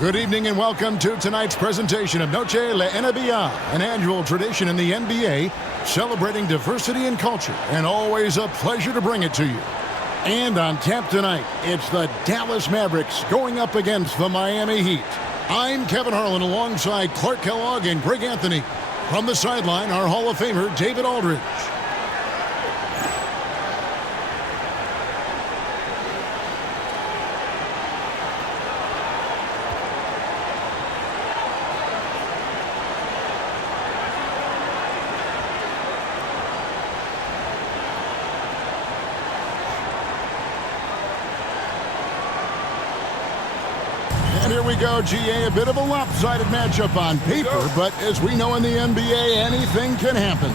Good evening and welcome to tonight's presentation of Noche La NBA, an annual tradition in the NBA celebrating diversity and culture, and always a pleasure to bring it to you. And on tap tonight, it's the Dallas Mavericks going up against the Miami Heat. I'm Kevin Harlan alongside Clark Kellogg and Greg Anthony. From the sideline, our Hall of Famer, David Aldridge. Here we go, GA, a bit of a lopsided matchup on paper, but as we know in the NBA, anything can happen.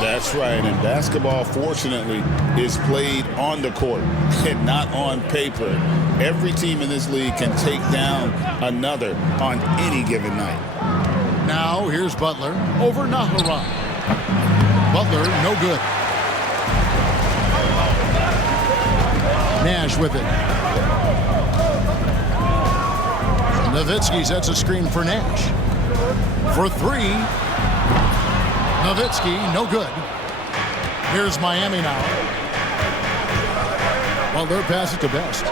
That's right, and basketball, fortunately, is played on the court and not on paper. Every team in this league can take down another on any given night. Now, here's Butler over Nahara. Butler, no good. Nash with it. Nowitzki sets a screen for Nash. For three. Nowitzki, no good. Here's Miami now. Well, their pass it to Best.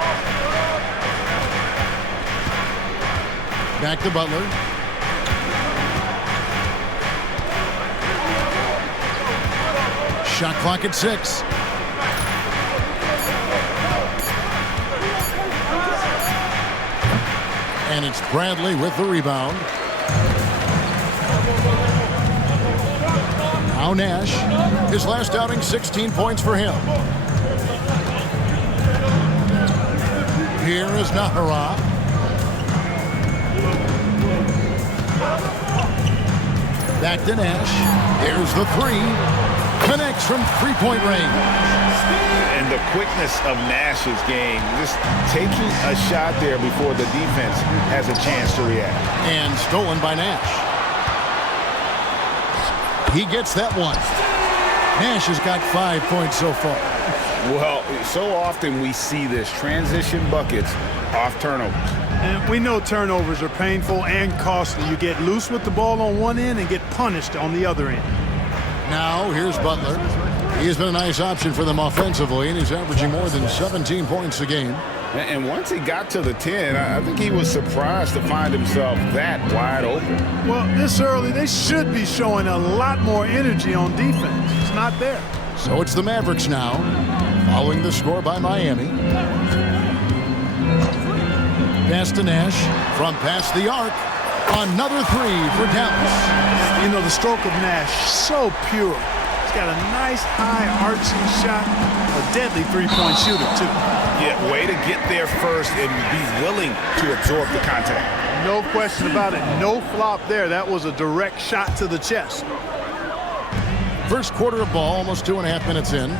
Back to Butler. Shot clock at 6. And it's Bradley with the rebound. Now Nash. His last outing, 16 points for him. Here is Nahara. Back to Nash. Here's the three. Connects from three-point range. And the quickness of Nash's game, just taking a shot there before the defense has a chance to react. And stolen by Nash. He gets that one. Nash has got 5 points so far. Well, so often we see this, transition buckets off turnovers. And we know turnovers are painful and costly. You get loose with the ball on one end and get punished on the other end. Now, here's Butler. He's been a nice option for them offensively, and he's averaging more than 17 points a game. And once he got to the 10, I think he was surprised to find himself that wide open. Well, this early, they should be showing a lot more energy on defense. It's not there. So it's the Mavericks now, following the score by Miami. Pass to Nash, from past the arc. Another three for Dallas. You know, the stroke of Nash, so pure. He's got a nice high arching shot, a deadly three-point shooter too. Yeah, way to get there first and be willing to absorb the contact. No question about it. No flop there. That was a direct shot to the chest. First quarter of ball, almost 2.5 minutes in.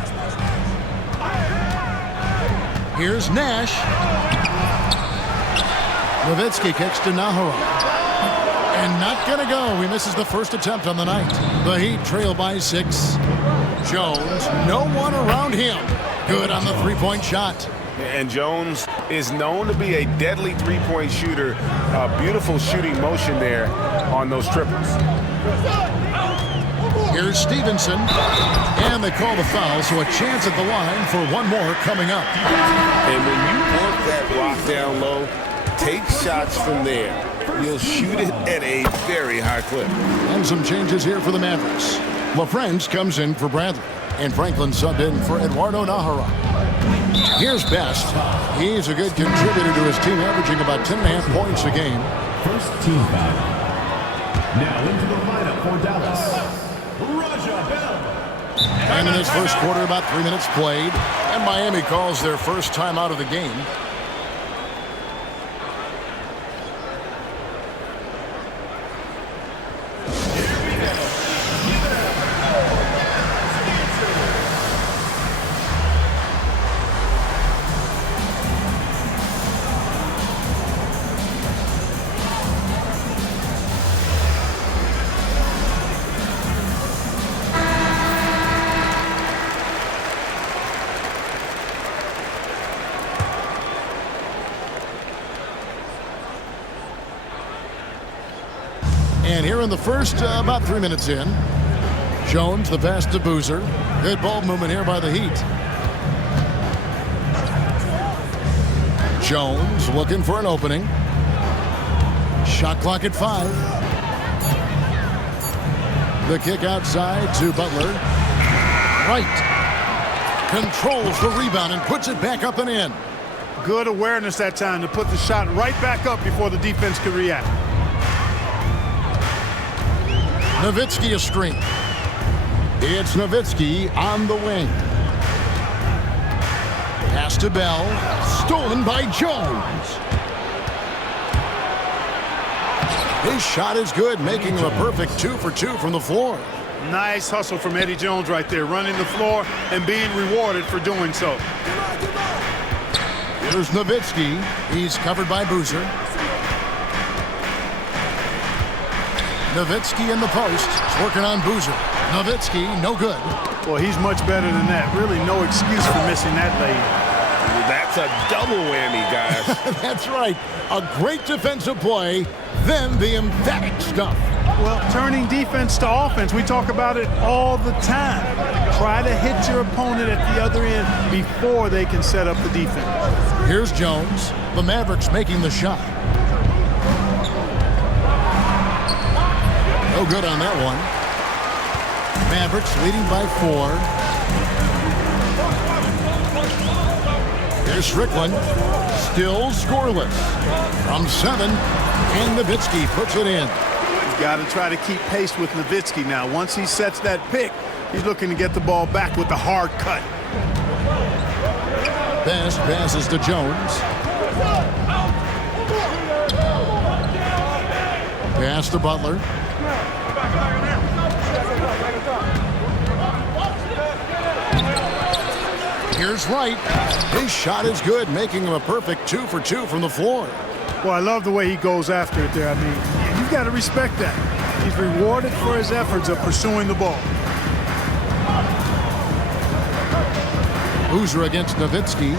Here's Nash. Nowitzki kicks to Nahara. And not gonna go. He misses the first attempt on the night. The Heat trail by 6. Jones, no one around him. Good on the three-point shot. And Jones is known to be a deadly three-point shooter. A beautiful shooting motion there on those triples. Here's Stevenson. And they call the foul, so a chance at the line for one more coming up. And when you work that rock down low, take shots from there. You'll shoot it at a very high clip. And some changes here for the Mavericks. LaFrance comes in for Bradley. And Franklin subbed in for Eduardo Nahara. Here's Best. He's a good contributor to his team, averaging about 10.5 points a game. First team foul. Now into the lineup for Dallas. Raja Bell. And in his first quarter, about 3 minutes played. And Miami calls their first time out of the game. And here in the first, about 3 minutes in, Jones, the pass to Boozer. Good ball movement here by the Heat. Jones looking for an opening. Shot clock at 5. The kick outside to Butler. Right. Controls the rebound and puts it back up and in. Good awareness that time to put the shot right back up before the defense could react. Nowitzki a screen. It's Nowitzki on the wing. Pass to Bell. Stolen by Jones. His shot is good, making him a perfect 2 for 2 from the floor. Nice hustle from Eddie Jones right there, running the floor and being rewarded for doing so. Here's Nowitzki. He's covered by Boozer. Nowitzki in the post. He's working on Boozer. Nowitzki, no good. Well, he's much better than that. Really no excuse for missing that lay. That's a double whammy, guys. That's right. A great defensive play, then the emphatic stuff. Well, turning defense to offense, we talk about it all the time. Try to hit your opponent at the other end before they can set up the defense. Here's Jones. The Mavericks making the shot. No good on that one. Mavericks leading by 4. Here's Strickland. Still scoreless. From 7. And Nowitzki puts it in. Got to try to keep pace with Nowitzki now. Once he sets that pick, he's looking to get the ball back with the hard cut. Best passes to Jones. Pass to Butler. Here's Wright. His shot is good, making him a perfect 2 for 2 from the floor. Well, I love the way he goes after it there. I mean, you've got to respect that. He's rewarded for his efforts of pursuing the ball. Boozer against Nowitzki.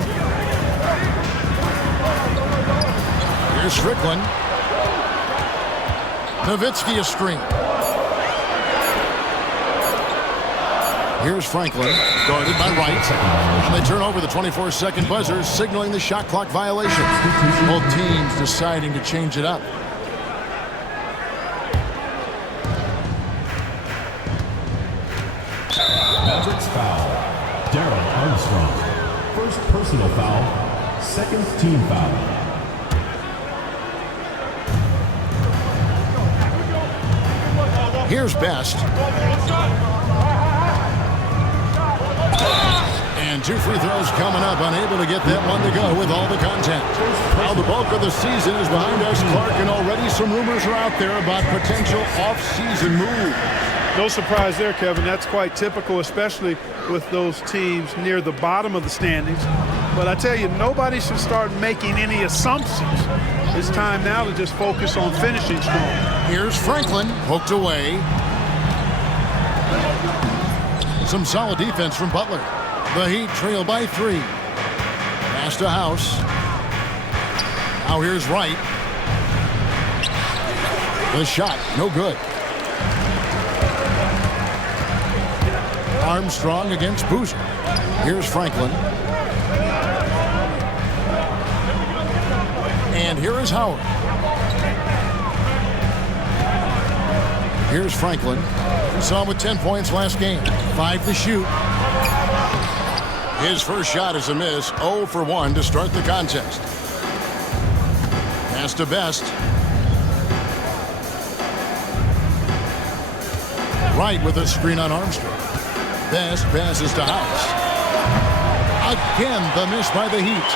Here's Strickland. Nowitzki a screen. Here's Franklin, guarded by Wright. And they turn over the 24-second buzzer, signaling the shot clock violation. Both teams deciding to change it up. Mavericks foul. Darren Armstrong. First personal foul. Second team foul. Here's Best. And 2 free throws coming up, unable to get that one to go with all the contact. Now the bulk of the season is behind us, Clark, and already some rumors are out there about potential off-season moves. No surprise there, Kevin. That's quite typical, especially with those teams near the bottom of the standings. But I tell you, nobody should start making any assumptions. It's time now to just focus on finishing strong. Here's Franklin, poked away. Some solid defense from Butler. The Heat trail by 3. Pass to House. Now here's Wright. The shot, no good. Armstrong against Boozer. Here's Franklin. And here is Howard. Here's Franklin. We saw him with 10 points last game. 5 to shoot. His first shot is a miss. 0 for 1 to start the contest. Pass to Best. Wright with a screen on Armstrong. Best passes to House. Again, the miss by the Heat.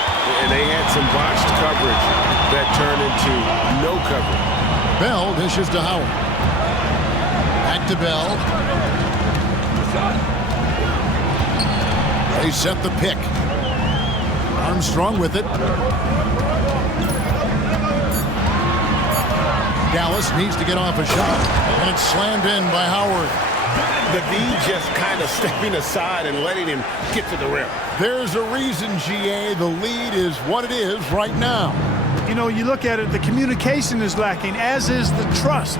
And they had some botched coverage that turned into no coverage. Bell dishes to Howard. Back to Bell. They set the pick. Armstrong with it. Dallas needs to get off a shot. And it's slammed in by Howard. The D just kind of stepping aside and letting him get to the rim. There's a reason, GA. The lead is what it is right now. You know, you look at it, the communication is lacking, as is the trust.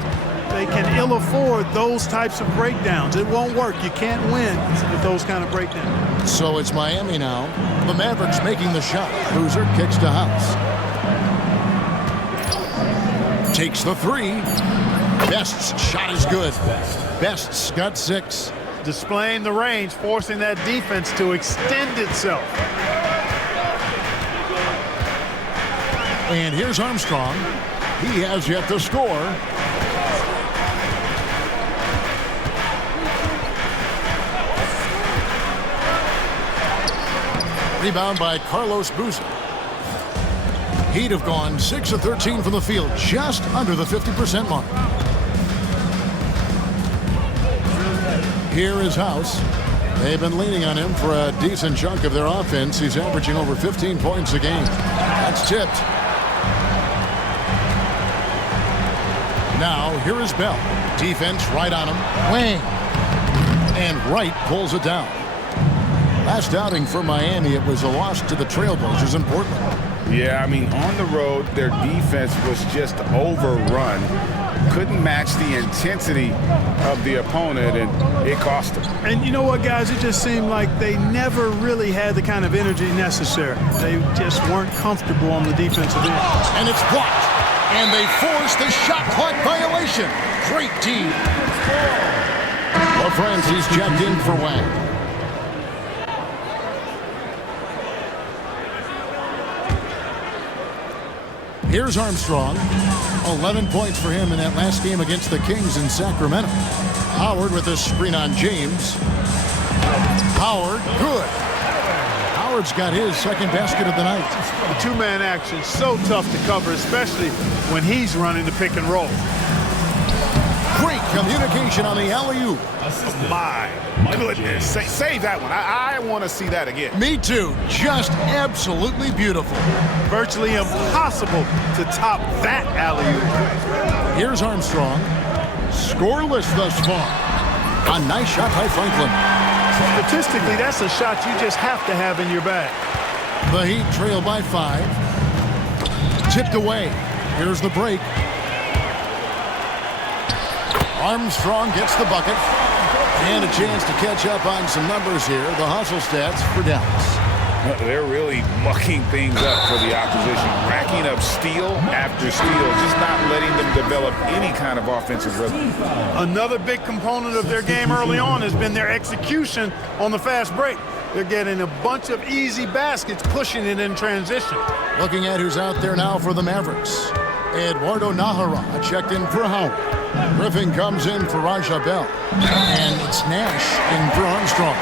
they can ill afford those types of breakdowns. It won't work. You can't win with those kind of breakdowns. So it's Miami now. The Mavericks making the shot. Boozer kicks to House. Takes the three. Best's shot is good. Best's got 6. Displaying the range, forcing that defense to extend itself. And here's Armstrong. He has yet to score. Rebound by Carlos Boozer. He'd have gone 6 of 13 from the field, just under the 50% mark. Here is House. They've been leaning on him for a decent chunk of their offense. He's averaging over 15 points a game. That's tipped. Now, here is Bell. Defense right on him. Wang. And Wright pulls it down. Last outing for Miami, it was a loss to the Trailblazers in Portland. Yeah, I mean, on the road, their defense was just overrun. Couldn't match the intensity of the opponent, and it cost them. And you know what, guys? It just seemed like they never really had the kind of energy necessary. They just weren't comfortable on the defensive end. And it's blocked. And they force the shot clock violation. Great team. Well, friends, he's checked in for Wang. Here's Armstrong. 11 points for him in that last game against the Kings in Sacramento. Howard with a screen on James. Howard, good. Howard's got his second basket of the night. The two-man action, so tough to cover, especially when he's running the pick and roll. Great communication on the alley-oop. My goodness. Save that one. I want to see that again. Me too. Just absolutely beautiful. Virtually impossible to top that alley-oop. Here's Armstrong. Scoreless thus far. A nice shot by Franklin. Statistically, that's a shot you just have to have in your bag. The Heat trail by 5. Tipped away. Here's the break. Armstrong gets the bucket. And a chance to catch up on some numbers here. The hustle stats for Dallas. They're really mucking things up for the opposition. Racking up steal after steal. Just not letting them develop any kind of offensive rhythm. Another big component of their game early on has been their execution on the fast break. They're getting a bunch of easy baskets, pushing it in transition. Looking at who's out there now for the Mavericks. Eduardo Nahara checked in for Howard. Griffin comes in for Raja Bell. And it's Nash in for Armstrong.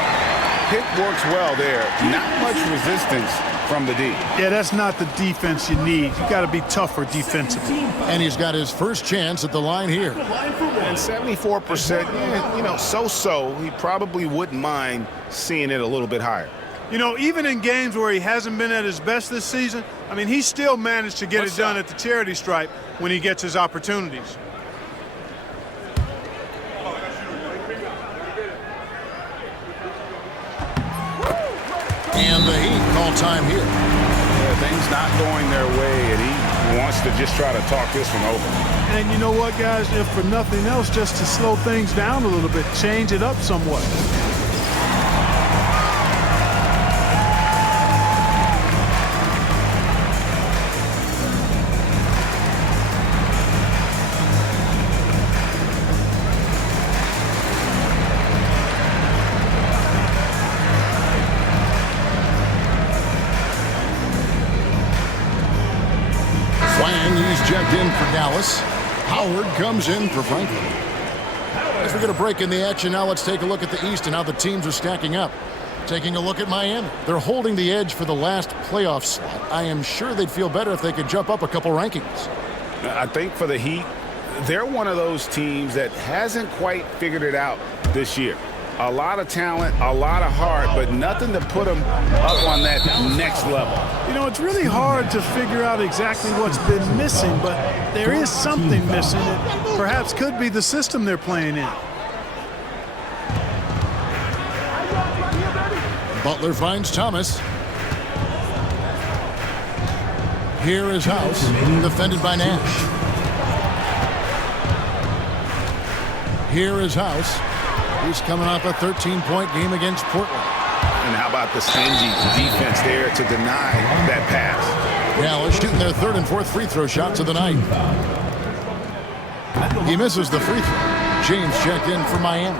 Pick works well there. Not much resistance from the D. Yeah, that's not the defense you need. You got to be tougher defensively. And he's got his first chance at the line here. And 74%, so-so. He probably wouldn't mind seeing it a little bit higher. You know, even in games where he hasn't been at his best this season, I mean, he still managed to get it done at the charity stripe when he gets his opportunities. And the Heat call time here. Yeah, things not going their way, and he wants to just try to talk this one over. And you know what, guys? If for nothing else, just to slow things down a little bit, change it up somewhat. Checked in for Dallas. Howard comes in for Franklin. As we get a break in the action now, let's take a look at the East and how the teams are stacking up. Taking a look at Miami. They're holding the edge for the last playoff slot. I am sure they'd feel better if they could jump up a couple rankings. I think for the Heat, they're one of those teams that hasn't quite figured it out this year. A lot of talent, a lot of heart, but nothing to put them up on that next level. You know, it's really hard to figure out exactly what's been missing, but there is something missing. It perhaps could be the system they're playing in. Butler finds Thomas. Here is House, defended by Nash. Here is House. He's coming off a 13-point game against Portland. And how about the stingy defense there to deny that pass? Dallas shooting their third and fourth free throw shots of the night. He misses the free throw. James checked in for Miami.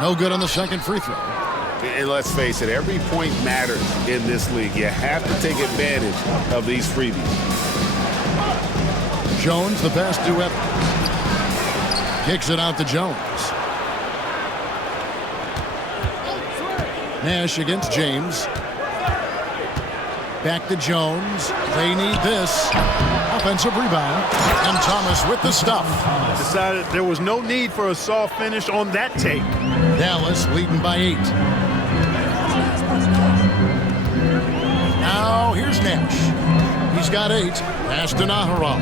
No good on the second free throw. And let's face it, every point matters in this league. You have to take advantage of these freebies. Jones, the pass to Evans. Kicks it out to Jones. Nash against James. Back to Jones. They need this. Offensive rebound. And Thomas with the stuff. Decided there was no need for a soft finish on that take. Dallas leading by 8. Now here's Nash. He's got 8. Pass to Naharal.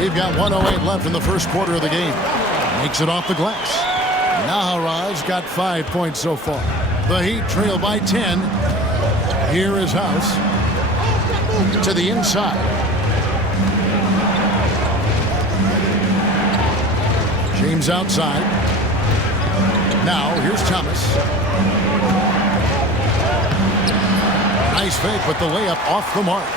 We've got 1:08 left in the first quarter of the game. Makes it off the glass. Naharaw's got 5 points so far. The Heat trail by 10. Here is House. To the inside. James outside. Now here's Thomas. Nice fake, but the layup off the mark.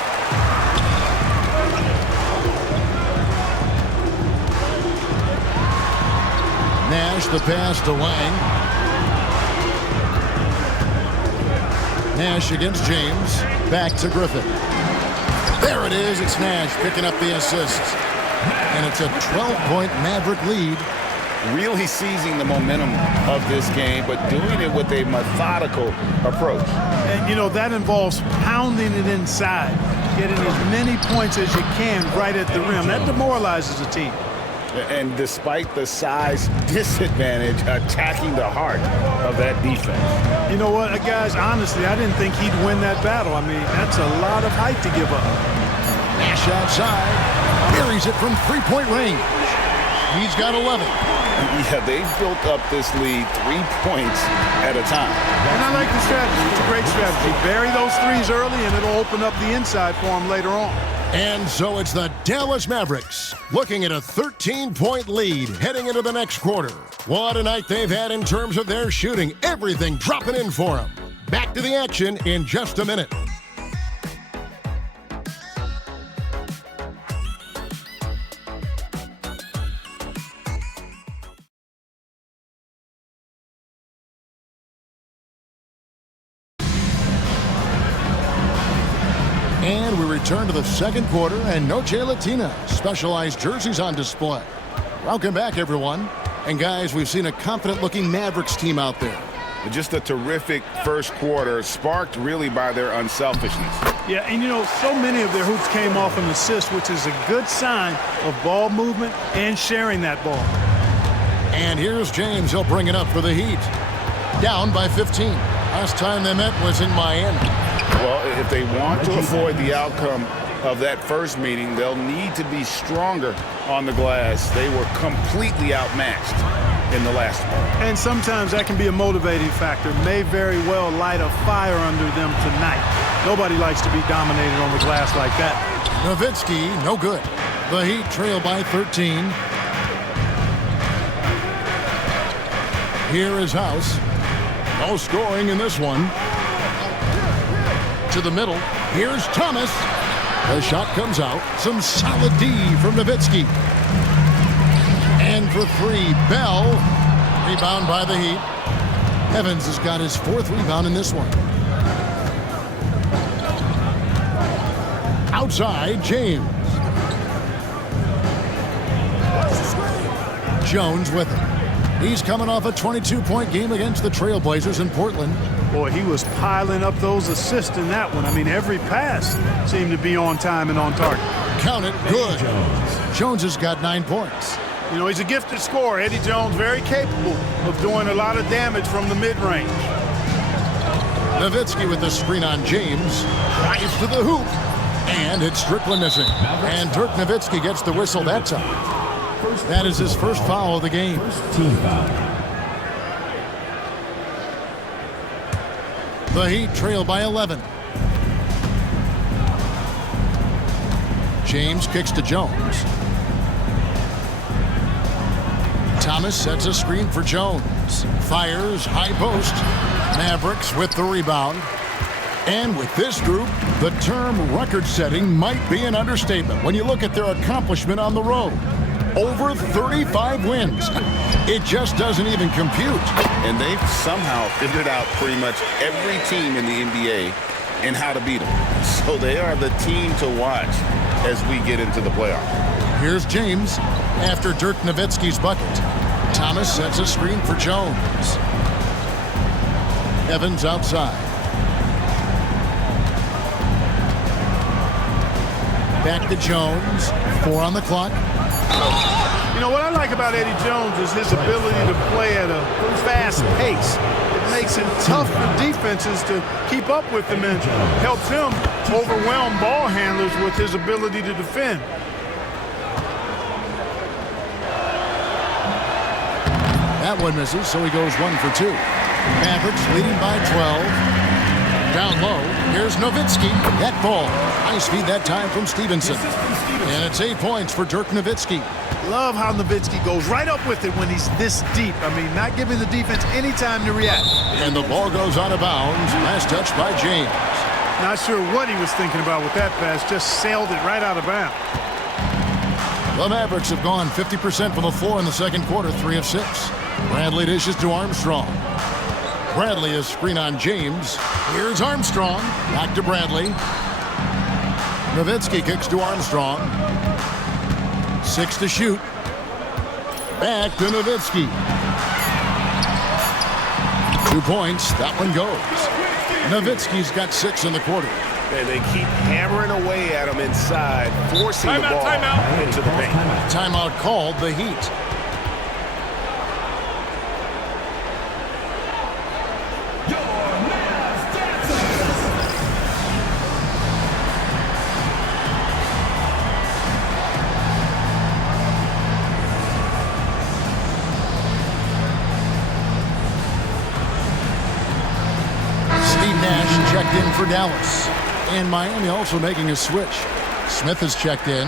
Nash the pass to Lang. Nash against James. Back to Griffin. There it is. It's Nash picking up the assist. And it's a 12-point Maverick lead. Really seizing the momentum of this game, but doing it with a methodical approach. And, you know, that involves pounding it inside, getting as many points as you can right at the rim. That demoralizes a team. And despite the size disadvantage, attacking the heart of that defense. You know what, guys, honestly, I didn't think he'd win that battle. I mean, that's a lot of height to give up. Nash outside. Buries it from three-point range. He's got 11. Yeah, they've built up this lead 3 points at a time. And I like the strategy. It's a great strategy. Bury those threes early, and it'll open up the inside for him later on. And so it's the Dallas Mavericks looking at a 13-point lead heading into the next quarter. What a night they've had in terms of their shooting. Everything dropping in for them. Back to the action in just a minute. And we return to the second quarter, and Noche Latina specialized jerseys on display. Welcome back, everyone. And guys, we've seen a confident-looking Mavericks team out there. Just a terrific first quarter, sparked really by their unselfishness. Yeah, and you know, so many of their hoops came off an assist, which is a good sign of ball movement and sharing that ball. And here's James. He'll bring it up for the Heat. Down by 15. Last time they met was in Miami. Well, if they want to avoid the outcome of that first meeting, they'll need to be stronger on the glass. They were completely outmatched in the last one. And sometimes that can be a motivating factor. May very well light a fire under them tonight. Nobody likes to be dominated on the glass like that. Nowitzki, no good. The Heat trail by 13. Here is House. No scoring in this one. To the middle. Here's Thomas. The shot comes out. Some solid D from Nowitzki. And for three, Bell. Rebound by the Heat. Evans has got his fourth rebound in this one. Outside, James. Jones with it. He's coming off a 22-point game against the Trailblazers in Portland. Boy, he was piling up those assists in that one. I mean, every pass seemed to be on time and on target. Count it, good. Jones has got 9 points. You know, he's a gifted scorer. Eddie Jones, very capable of doing a lot of damage from the mid-range. Nowitzki with the screen on James. Drives to the hoop. And it's strictly missing. And Dirk Nowitzki gets the whistle that time. That is his first foul of the game. Team foul. The Heat trail by 11. James kicks to Jones. Thomas sets a screen for Jones. Fires, high post. Mavericks with the rebound. And with this group, the term record-setting might be an understatement when you look at their accomplishment on the road. Over 35 wins. It just doesn't even compute. And they've somehow figured out pretty much every team in the NBA and how to beat them. So they are the team to watch as we get into the playoffs. Here's James after Dirk Nowitzki's bucket. Thomas sets a screen for Jones. Evans outside. Back to Jones. 4 on the clock. You know, what I like about Eddie Jones is his ability to play at a fast pace. It makes it tough for defenses to keep up with him and helps him overwhelm ball handlers with his ability to defend. That one misses, so he goes 1 for 2. Mavericks leading by 12. Down low, here's Nowitzki. That ball. Nice feed that time from Stevenson. And it's 8 points for Dirk Nowitzki. Love how Nowitzki goes right up with it when he's this deep. I mean, not giving the defense any time to react. And the ball goes out of bounds. Last touch by James. Not sure what he was thinking about with that pass. Just sailed it right out of bounds. The Mavericks have gone 50% from the floor in the second quarter, 3 of 6. Bradley dishes to Armstrong. Bradley is screen on James. Here's Armstrong. Back to Bradley. Nowitzki kicks to Armstrong. 6 to shoot. Back to Nowitzki. 2 points. That one goes. Nowitzki's got 6 in the quarter. And they keep hammering away at him inside, forcing the ball into the paint. Timeout called, the Heat. Checked in for Dallas. And Miami also making a switch. Smith is checked in.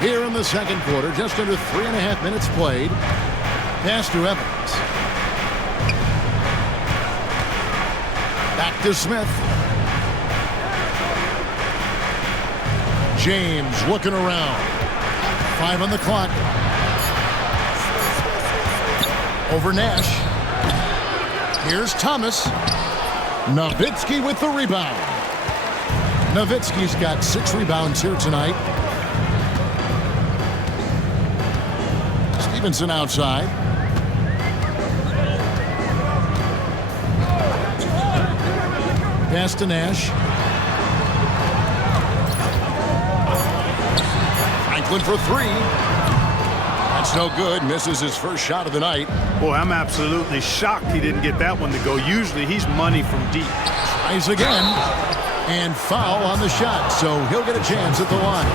Here in the second quarter, just under 3.5 minutes played. Pass to Evans. Back to Smith. James looking around. 5 on the clock. Over Nash. Here's Thomas. Nowitzki with the rebound. Nowitzki's got 6 rebounds here tonight. Stevenson outside. Pass to Nash. Franklin for 3. That's no good. Misses his first shot of the night. Boy, I'm absolutely shocked he didn't get that one to go. Usually he's money from deep. Tries again. And foul on the shot, so he'll get a chance at the line.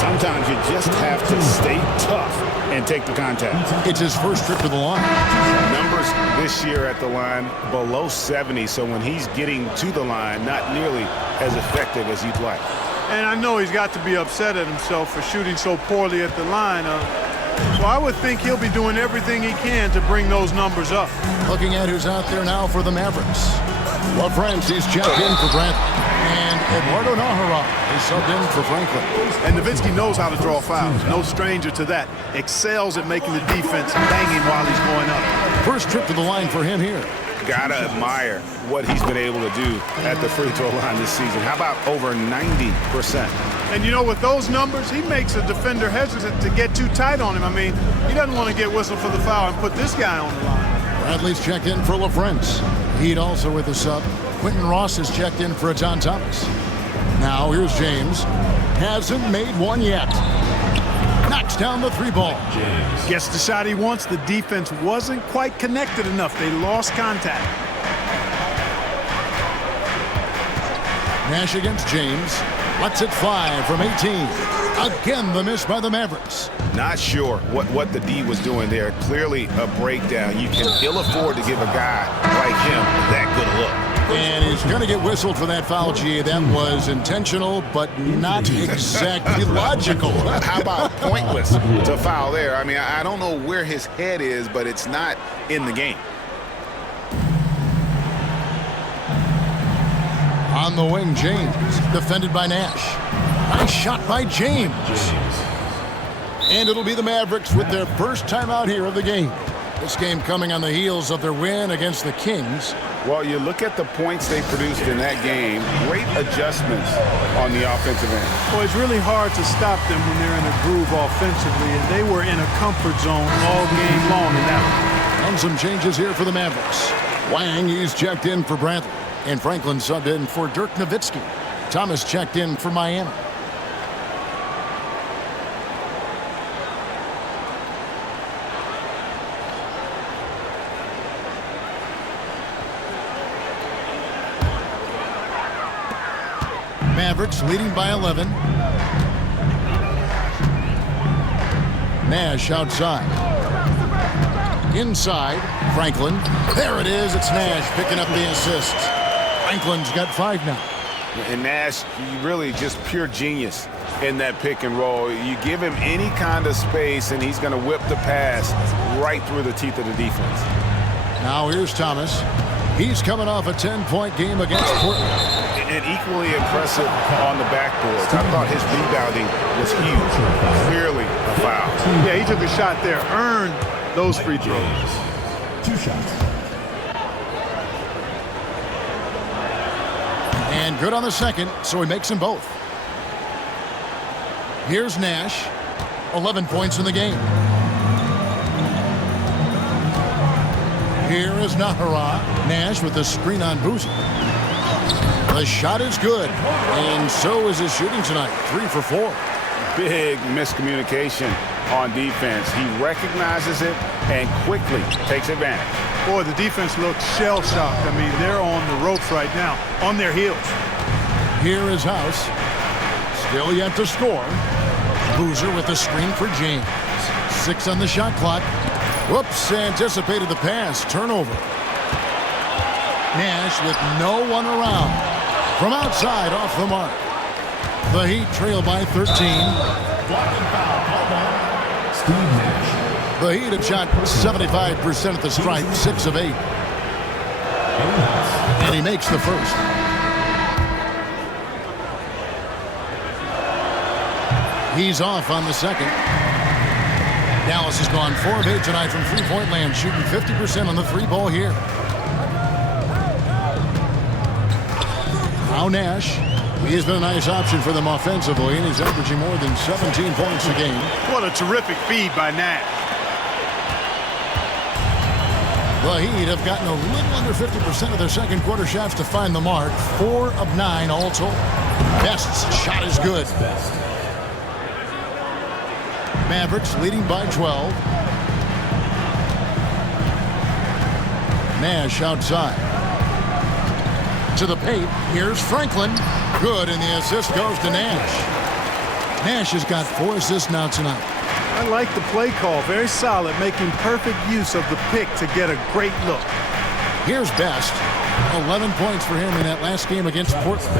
Sometimes you just have to stay tough and take the contact. It's his first trip to the line. Numbers this year at the line below 70, so when he's getting to the line, not nearly as effective as you'd like. And I know he's got to be upset at himself for shooting so poorly at the line. So I would think he'll be doing everything he can to bring those numbers up. Looking at who's out there now for the Mavericks. LaFrance is checked in for Bradley. And Eduardo Nahara is subbed in for Franklin. And Nowitzki knows how to draw fouls. No stranger to that. Excels at making the defense banging while he's going up. First trip to the line for him here. Gotta admire what he's been able to do at the free throw line this season. How about over 90%? And you know, with those numbers, he makes a defender hesitant to get too tight on him. I mean, he doesn't want to get whistled for the foul and put this guy on the line. Bradley's checked in for LaFrance. Heat also with a sub. Quentin Ross is checked in for John Thomas. Now here's James. Hasn't made one yet. Knocks down the 3 ball. Gets the shot he wants. The defense wasn't quite connected enough. They lost contact. Nash against James. Lets it fly from 18. Again, the miss by the Mavericks. Not sure what the D was doing there. Clearly a breakdown. You can ill afford to give a guy like him that good a look. And he's going to get whistled for that foul, G. That was intentional, but not exactly logical. How about pointless to foul there? I mean, I don't know where his head is, but it's not in the game. On the wing, James, defended by Nash. Nice shot by James. And it'll be the Mavericks with their first timeout here of the game. This game coming on the heels of their win against the Kings. Well, you look at the points they produced in that game. Great adjustments on the offensive end. Well, it's really hard to stop them when they're in a groove offensively, and they were in a comfort zone all game long in that one. And some changes here for the Mavericks. Wang, he's checked in for Bradley. And Franklin subbed in for Dirk Nowitzki. Thomas checked in for Miami. Mavericks leading by 11. Nash outside. Inside, Franklin. There it is. It's Nash picking up the assist. Franklin's got 5 now. And Nash, really just pure genius in that pick and roll. You give him any kind of space, and he's going to whip the pass right through the teeth of the defense. Now here's Thomas. He's coming off a 10-point game against Portland. And equally impressive on the backboard. I thought his rebounding was huge. Clearly a foul. Yeah, he took a shot there, earned those free throws. 2 shots. And good on the second, so he makes them both. Here's Nash. 11 points in the game. Here is Nahara. Nash with the screen on Boozer. The shot is good, and so is his shooting tonight. 3 for 4. Big miscommunication on defense. He recognizes it and quickly takes advantage. Boy, the defense looks shell-shocked. I mean, they're on the ropes right now, on their heels. Here is House. Still yet to score. Boozer with the screen for James. 6 on the shot clock. Whoops, anticipated the pass. Turnover. Nash with no one around. From outside, off the mark. The Heat trail by 13. Steve Nash. The Heat have shot 75% at the stripe, 6 of 8. And he makes the first. He's off on the second. Dallas has gone 4 of 8 tonight from three-point land, shooting 50% on the 3-ball here. Now Nash. He's been a nice option for them offensively, and he's averaging more than 17 points a game. What a terrific feed by Nash. The Heat have gotten a little under 50% of their second quarter shots to find the mark. 4 of 9 all told. Best's shot is good. Mavericks leading by 12. Nash outside. To the paint. Here's Franklin. Good, and the assist goes to Nash. Nash has got 4 assists now tonight. I like the play call. Very solid, making perfect use of the pick to get a great look. Here's Best. 11 points for him in that last game against Portland.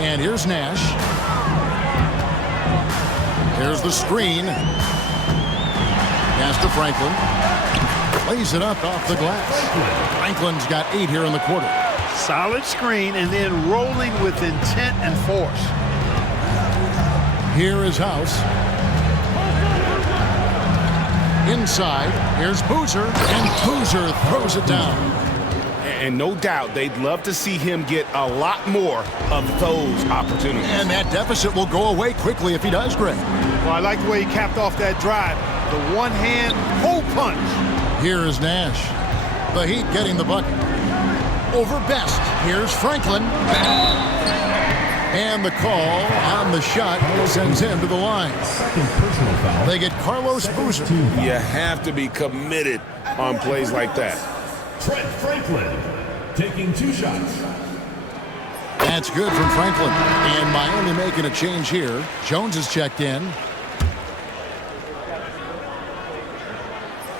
And here's Nash. Here's the screen. Pass to Franklin. Lays it up off the glass. Franklin's got 8 here in the quarter. Solid screen and then rolling with intent and force. Here is House. Inside, here's Boozer, and Boozer throws it down. And no doubt they'd love to see him get a lot more of those opportunities. And that deficit will go away quickly if he does, Greg. Well, I like the way he capped off that drive. The one-hand hole punch. Here is Nash. The Heat getting the bucket. Over Best. Here's Franklin. And the call on the shot sends him to the line. They get Carlos Boozer. You have to be committed on plays like that. Trent Franklin taking 2 shots. That's good from Franklin. And Miami making a change here. Jones is checked in.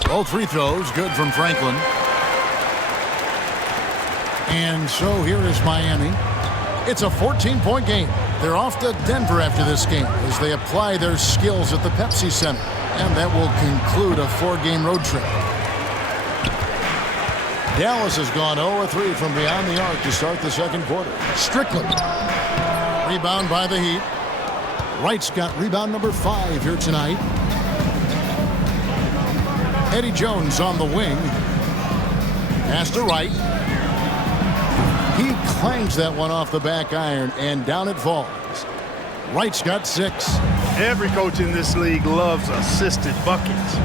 Both free throws good from Franklin. And so here is Miami. It's a 14-point game. They're off to Denver after this game as they apply their skills at the Pepsi Center. And that will conclude a 4-game road trip. Dallas has gone 0-3 from beyond the arc to start the second quarter. Strickland. Rebound by the Heat. Wright's got rebound number 5 here tonight. Eddie Jones on the wing. Pass to Wright. He clangs that one off the back iron, and down it falls. Wright's got 6. Every coach in this league loves assisted buckets.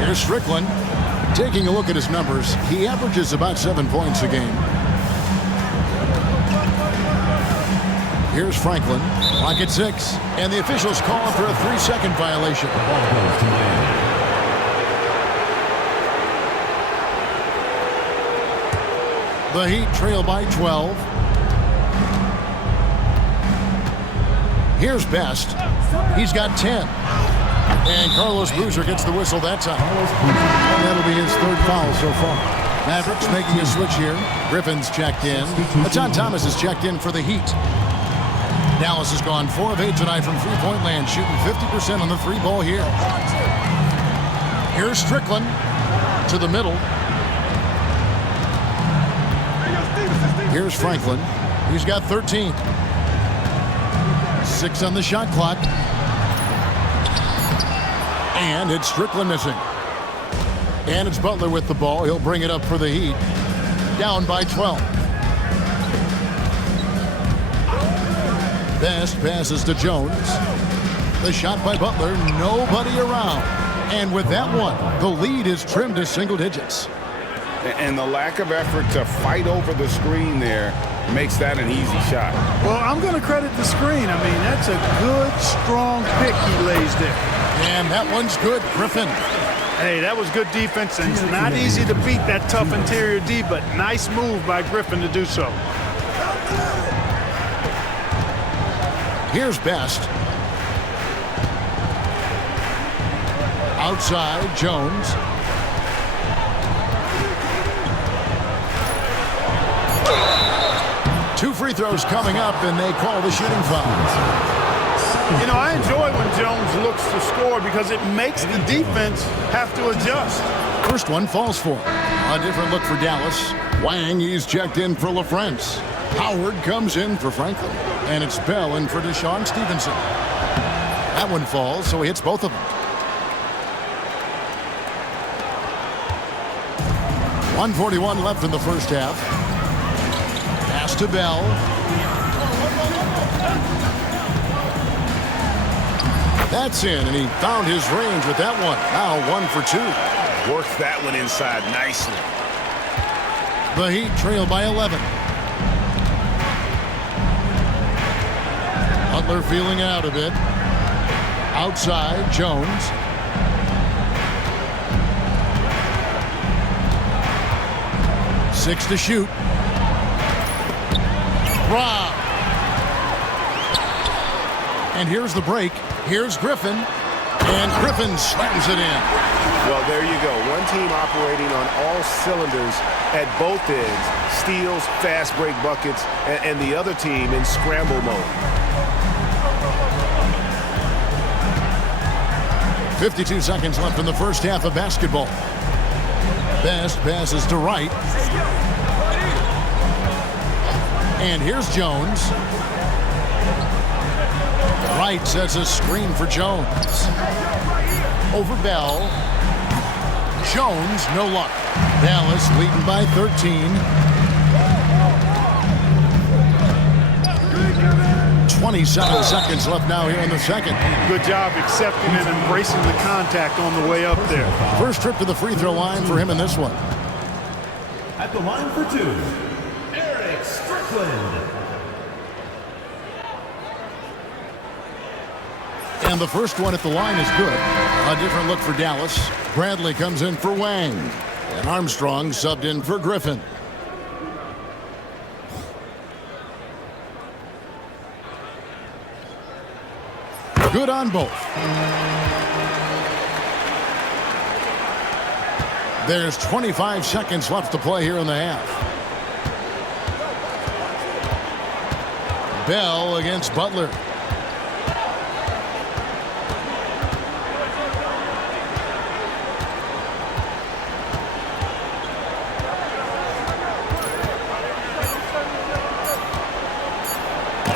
Here's Strickland. Taking a look at his numbers, he averages about 7 points a game. Here's Franklin. Clock at 6. And the officials call for a 3-second violation. The Heat trail by 12. Here's Best. He's got 10. And Carlos Boozer gets the whistle that time. And that'll be his 3rd foul so far. Mavericks making a switch here. Griffin's checked in. John Thomas is checked in for the Heat. Dallas has gone 4 of 8 tonight from three-point land, shooting 50% on the 3-ball here. Here's Strickland to the middle. Here's Franklin. He's got 13. 6 on the shot clock. And it's Strickland missing. And it's Butler with the ball. He'll bring it up for the Heat. Down by 12. Best passes to Jones. The shot by Butler. Nobody around. And with that one, the lead is trimmed to single digits. And the lack of effort to fight over the screen there makes that an easy shot. Well, I'm going to credit the screen. I mean, that's a good, strong pick he lays there. And that one's good. Griffin. Hey, that was good defense, and it's not easy to beat that tough interior D, but nice move by Griffin to do so. Here's Best. Outside, Jones. Two free throws coming up, and they call the shooting foul. You know, I enjoy when Jones looks to score because it makes the defense have to adjust. First one falls for him. A different look for Dallas. Wang, he's checked in for LaFrance. Howard comes in for Franklin. And it's Bell in for Deshaun Stevenson. That one falls, so he hits both of them. 1:41 left in the first half. Pass to Bell. That's in, and he found his range with that one. Now 1 for 2. Works that one inside nicely. The Heat trail by 11. Butler feeling out a bit. Outside, Jones. Six to shoot. Rob. And here's the break. Here's Griffin. And Griffin slams it in. Well, there you go. One team operating on all cylinders at both ends. Steals, fast break buckets, and the other team in scramble mode. 52 seconds left in the first half of basketball. Best passes to Wright. And here's Jones. Wright sets a screen for Jones. Over Bell. Jones, no luck. Dallas leading by 13. 27 seconds left now here in the second. Good job accepting and embracing the contact on the way up there. First trip to the free throw line for him in this one. At the line for 2, Eric Strickland. And the first one at the line is good. A different look for Dallas. Bradley comes in for Wang. And Armstrong subbed in for Griffin. Good on both. There's 25 seconds left to play here in the half. Bell against Butler.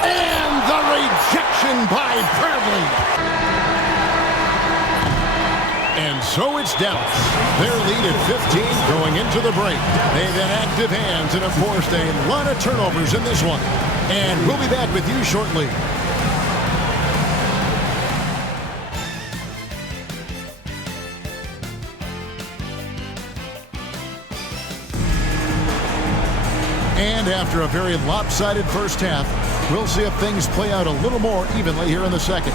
And the rejection by Bradley. And so it's Dallas. Their lead at 15 going into the break. They've had active hands and have forced a lot of turnovers in this one. And we'll be back with you shortly. And after a very lopsided first half, we'll see if things play out a little more evenly here in the second.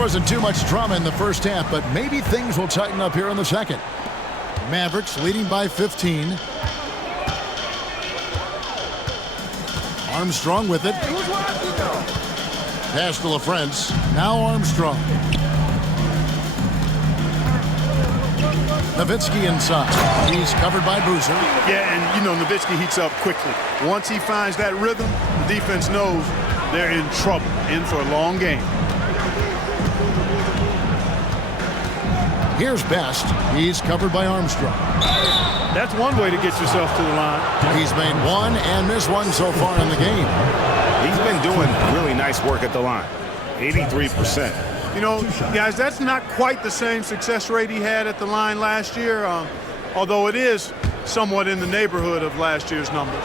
Wasn't too much drama in the first half, but maybe things will tighten up here in the second. Mavericks leading by 15. Armstrong with it. Pass to LaFrance. Now Armstrong. Nowitzki inside. He's covered by Boozer. Yeah, and you know Nowitzki heats up quickly. Once he finds that rhythm, the defense knows they're in trouble, in for a long game. Here's Best. He's covered by Armstrong. That's one way to get yourself to the line. He's made one and missed one so far in the game. He's been doing really nice work at the line. 83%. You know, guys, that's not quite the same success rate he had at the line last year, although it is somewhat in the neighborhood of last year's numbers.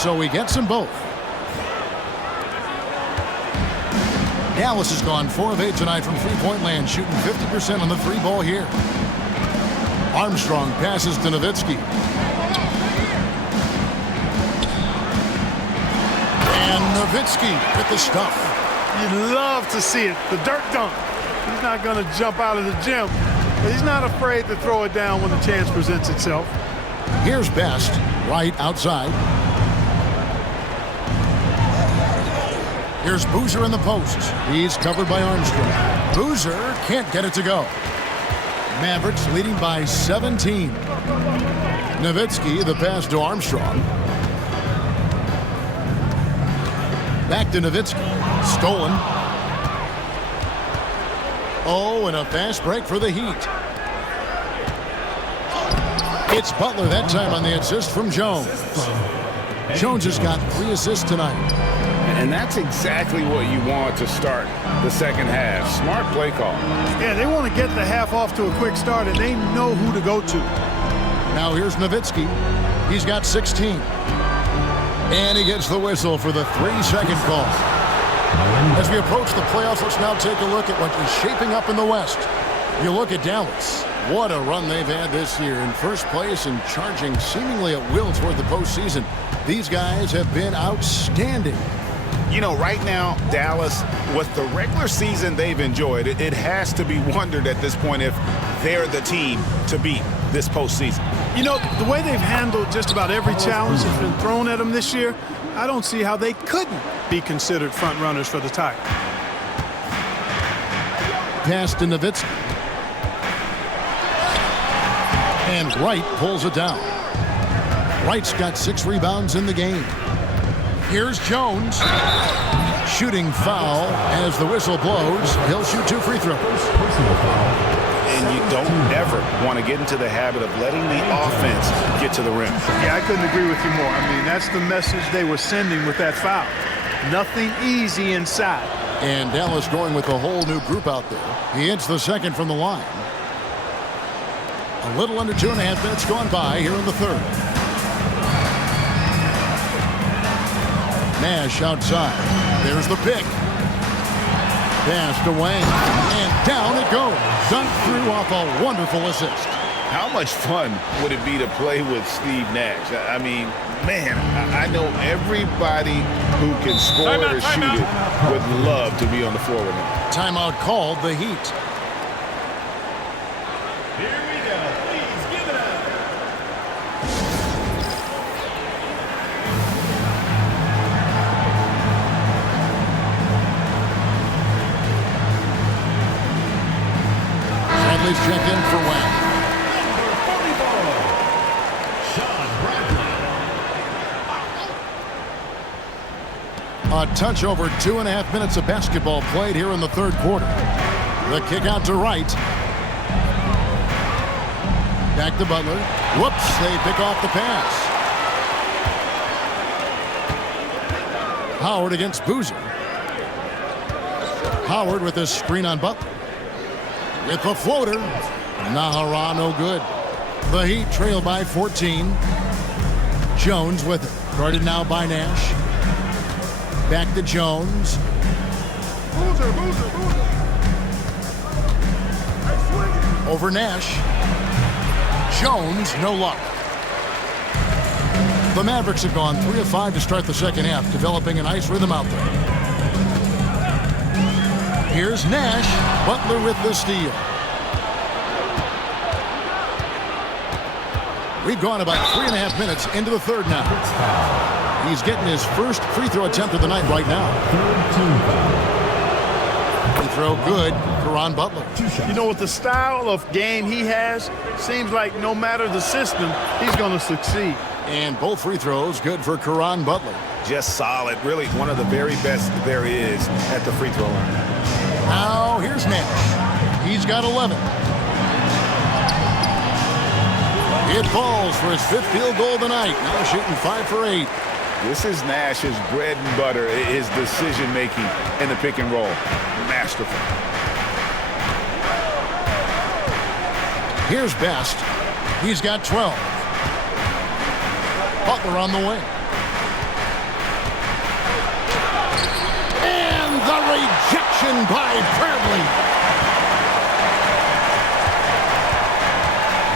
So he gets them both. Dallas has gone 4 of 8 tonight from three-point land, shooting 50% on the three ball here. Armstrong passes to Nowitzki. And Nowitzki with the stuff. You'd love to see it, the dirt dunk. He's not going to jump out of the gym, but he's not afraid to throw it down when the chance presents itself. Here's Best, right outside. Here's Boozer in the post. He's covered by Armstrong. Boozer can't get it to go. Mavericks leading by 17. Nowitzki, the pass to Armstrong. Back to Nowitzki. Stolen. Oh, and a fast break for the Heat. It's Butler that time on the assist from Jones. Jones has got 3 assists tonight. And that's exactly what you want to start the second half. Smart play call. Yeah, they want to get the half off to a quick start, and they know who to go to. Now here's Nowitzki. He's got 16. And he gets the whistle for the 3-second call. As we approach the playoffs, let's now take a look at what is shaping up in the West. You look at Dallas. What a run they've had this year, in first place and charging seemingly at will toward the postseason. These guys have been outstanding. You know, right now, Dallas, with the regular season they've enjoyed, it has to be wondered at this point if they're the team to beat this postseason. You know, the way they've handled just about every challenge that's been thrown at them this year, I don't see how they couldn't be considered front runners for the title. Pass to Nowitzki. And Wright pulls it down. Wright's got 6 rebounds in the game. Here's Jones. Shooting foul as the whistle blows. He'll shoot 2 free throws. And you don't ever want to get into the habit of letting the offense get to the rim. Yeah, I couldn't agree with you more. I mean, that's the message they were sending with that foul. Nothing easy inside. And Dallas going with a whole new group out there. He hits the second from the line. A little under 2.5 minutes gone by here in the third. Nash outside. There's the pick. Passed away, and down it goes. Dunked through off a wonderful assist. How much fun would it be to play with Steve Nash? I mean, man, I know everybody who can score or shoot it would love to be on the floor with him. Timeout called, the Heat. Here we go. Please give it up. Bradley's checked in for Webb. A touch over 2.5 minutes of basketball played here in the third quarter. The kick out to Wright. Back to Butler. Whoops, they pick off the pass. Howard against Boozer. Howard with his screen on Butler. With the floater. Nahara no good. The Heat trail by 14. Jones with it. Guarded now by Nash. Back to Jones. Over Nash. Jones, no luck. The Mavericks have gone 3 of 5 to start the second half, developing a nice rhythm out there. Here's Nash. Butler with the steal. We've gone about 3.5 minutes into the third now. He's getting his first free throw attempt of the night right now. Free throw good for Ron Butler. You know, with the style of game he has, seems like no matter the system, he's going to succeed. And both free throws good for Caron Butler. Just solid. Really one of the very best there is at the free throw line. Now here's Nash. He's got 11. It falls for his 5th field goal tonight. Now shooting 5 for 8. This is Nash's bread and butter, his decision-making in the pick and roll. Masterful. Here's Best. He's got 12. Butler on the wing. And the rejection by Bradley.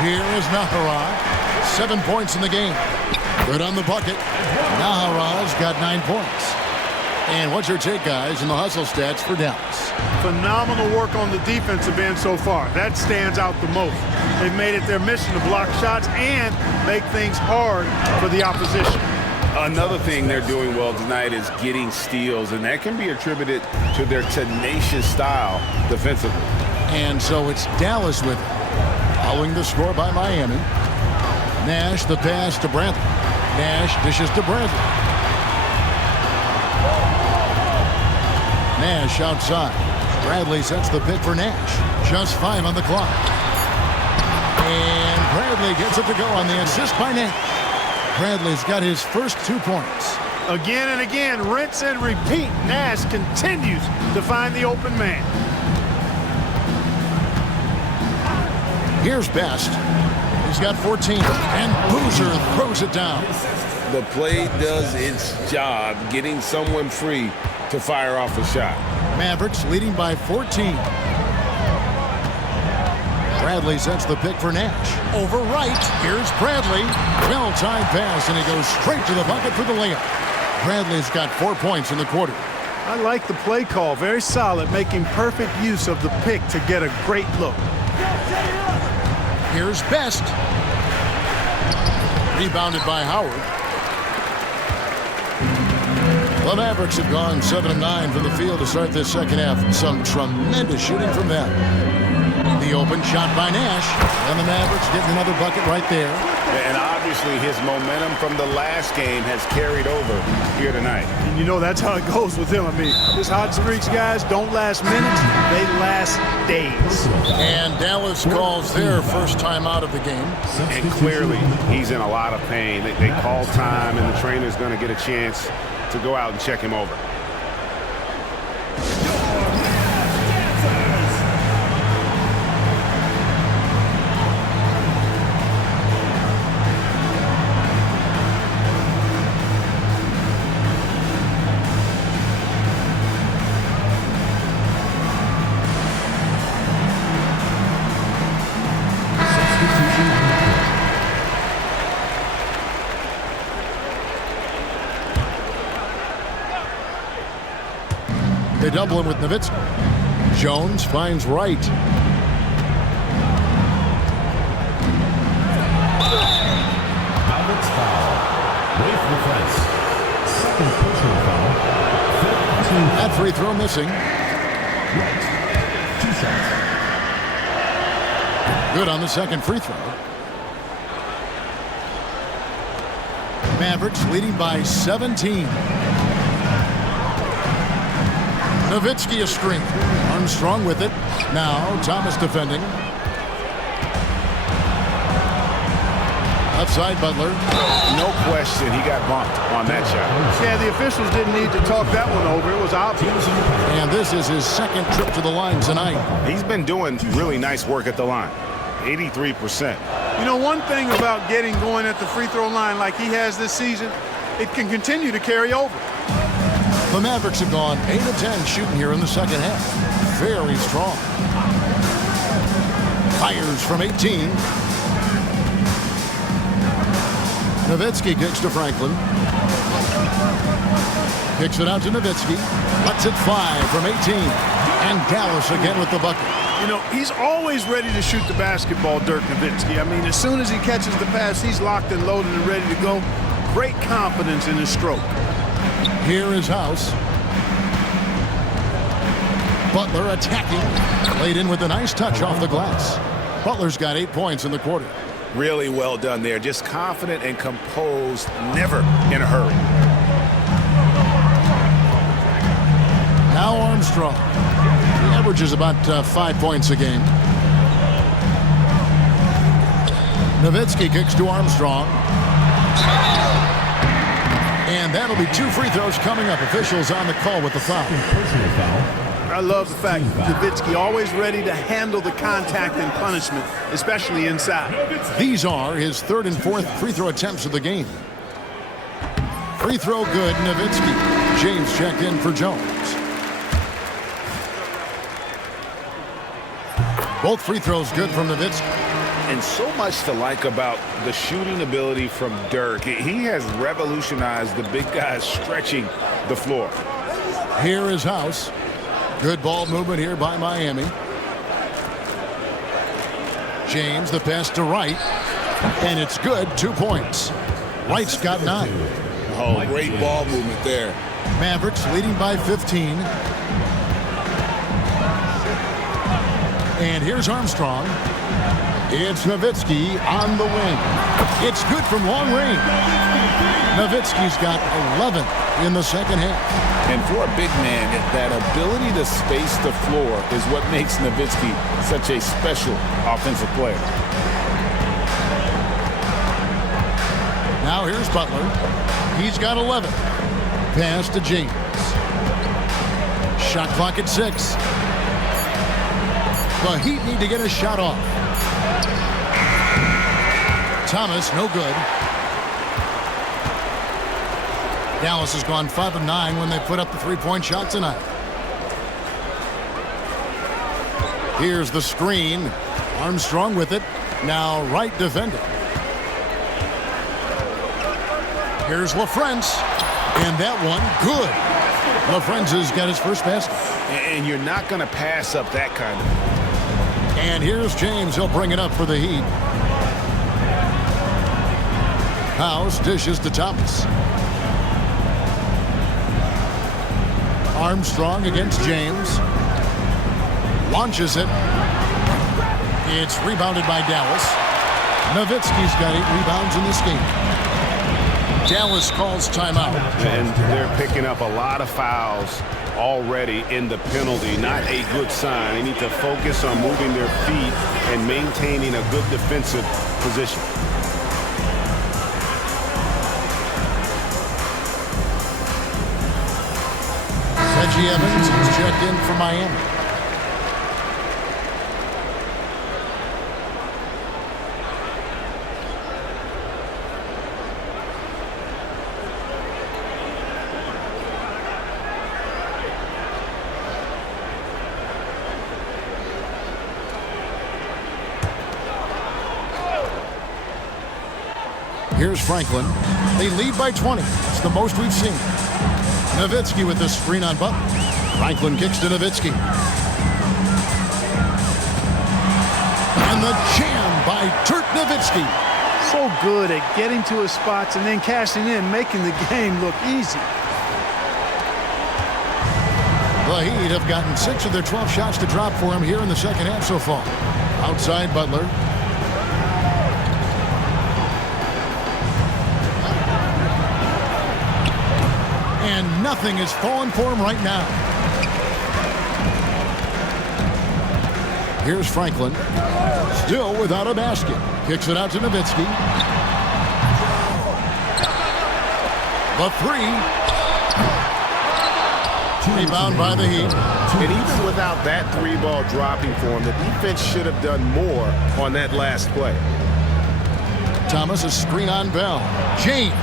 Here is Nahara. 7 points in the game. Good on the bucket. Nahara's got 9 points. And what's your take, guys, in the hustle stats for Dallas? Phenomenal work on the defensive end so far. That stands out the most. They've made it their mission to block shots and make things hard for the opposition. Another thing they're doing well tonight is getting steals, and that can be attributed to their tenacious style defensively. And so it's Dallas with it. Following the score by Miami. Nash the pass to Bradley. Nash dishes to Bradley. Nash outside. Bradley sets the pick for Nash. Just 5 on the clock. And Bradley gets it to go on the assist by Nash. Bradley's got his first 2 points. Again and again, rinse and repeat. Nash continues to find the open man. Here's Best. He's got 14. And Boozer throws it down. The play does its job, getting someone free to fire off a shot. Mavericks leading by 14. Bradley sets the pick for Nash. Over Wright. Here's Bradley. Well-timed pass, and he goes straight to the bucket for the layup. Bradley's got 4 points in the quarter. I like the play call. Very solid, making perfect use of the pick to get a great look. Here's Best. Rebounded by Howard. The Mavericks have gone 7 of 9 from the field to start this second half. Some tremendous shooting from them. The open shot by Nash. And the Mavericks getting another bucket right there. And obviously his momentum from the last game has carried over here tonight. And you know that's how it goes with him. I mean, his hot streaks, guys, don't last minutes. They last days. And Dallas calls their first time out of the game. And clearly he's in a lot of pain. They call time, and the trainer's going to get a chance to go out and check him over. They double him with Nowitzki. Jones finds Wright. Albert's foul. Wait for the fence. Second personal foul. 15. That free throw missing. Right. 2 shots. Good on the second free throw. Mavericks leading by 17. Nowitzki a screen. Armstrong with it. Now Thomas defending. Outside Butler. No question, he got bumped on that shot. Yeah, the officials didn't need to talk that one over. It was obvious. And this is his second trip to the line tonight. He's been doing really nice work at the line. 83%. You know, one thing about getting going at the free throw line like he has this season, it can continue to carry over. The Mavericks have gone 8 of 10 shooting here in the second half. Very strong. Fires from 18. Nowitzki kicks to Franklin. Kicks it out to Nowitzki. Lets it fly from 18. And Dallas again with the bucket. You know, he's always ready to shoot the basketball, Dirk Nowitzki. I mean, as soon as he catches the pass, he's locked and loaded and ready to go. Great confidence in his stroke. Here is House. Butler attacking. Laid in with a nice touch off the glass. Butler's got 8 points in the quarter. Really well done there. Just confident and composed, never in a hurry. Now Armstrong. He averages about 5 points a game. Nowitzki kicks to Armstrong. And that'll be 2 free throws coming up. Officials on the call with the foul. Personal foul. I love the fact Nowitzki always ready to handle the contact and punishment, especially inside. These are his 3rd and 4th free throw attempts of the game. Free throw good, Nowitzki. James checked in for Jones. Both free throws good from Nowitzki. And so much to like about the shooting ability from Dirk. He has revolutionized the big guys stretching the floor. Here is House. Good ball movement here by Miami. James, the pass to Wright. And it's good, 2 points. Wright's got 9. Oh, great ball movement there. Mavericks leading by 15. And here's Armstrong. It's Nowitzki on the wing. It's good from long range. Nowitzki's got 11 in the second half. And for a big man, that ability to space the floor is what makes Nowitzki such a special offensive player. Now here's Butler. He's got 11. Pass to James. Shot clock at 6. The Heat need to get a shot off. Thomas, no good. Dallas has gone 5 of 9 when they put up the 3-point shot tonight. Here's the screen. Armstrong with it. Now Wright defending. Here's LaFrentz. And that one, good. LaFrentz has got his first basket. And you're not going to pass up that kind of. And here's James. He'll bring it up for the Heat. House dishes to Thomas. Armstrong against James. Launches it. It's rebounded by Dallas. Nowitzki's got 8 rebounds in this game. Dallas calls timeout. And they're picking up a lot of fouls already in the penalty. Not a good sign. They need to focus on moving their feet and maintaining a good defensive position. Reggie Evans is checked in for Miami. Here's Franklin. They lead by 20. It's the most we've seen. Nowitzki with the screen on Butler. Franklin kicks to Nowitzki. And the jam by Dirk Nowitzki. So good at getting to his spots and then cashing in, making the game look easy. The Heat have gotten 6 of their 12 shots to drop for him here in the second half so far. Outside Butler. And nothing is falling for him right now. Here's Franklin. Still without a basket. Kicks it out to Nowitzki. The three. Rebound by the Heat. And even without that 3-ball dropping for him, the defense should have done more on that last play. Thomas, a screen on Bell. James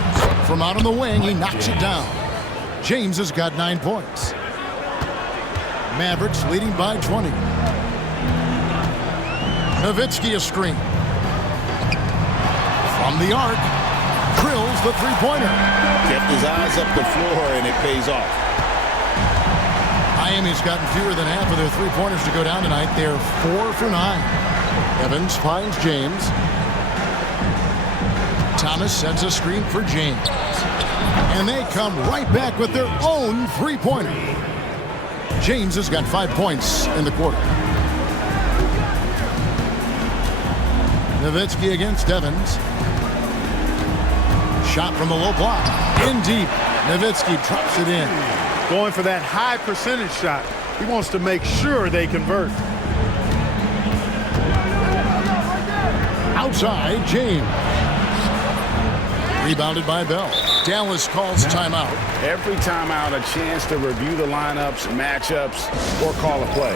from out on the wing. He knocks it down. James has got 9 points. Mavericks leading by 20. Nowitzki a screen. From the arc, drills the three-pointer. Kept his eyes up the floor, and it pays off. Miami's gotten fewer than half of their three-pointers to go down tonight. They're 4 for 9. Evans finds James. Thomas sends a screen for James. And they come right back with their own three-pointer. James has got 5 points in the quarter. Nowitzki against Evans. Shot from the low block. In deep. Nowitzki drops it in. Going for that high percentage shot. He wants to make sure they convert. Outside, James. Rebounded by Bell. Dallas calls timeout. Every timeout, a chance to review the lineups, matchups, or call a play.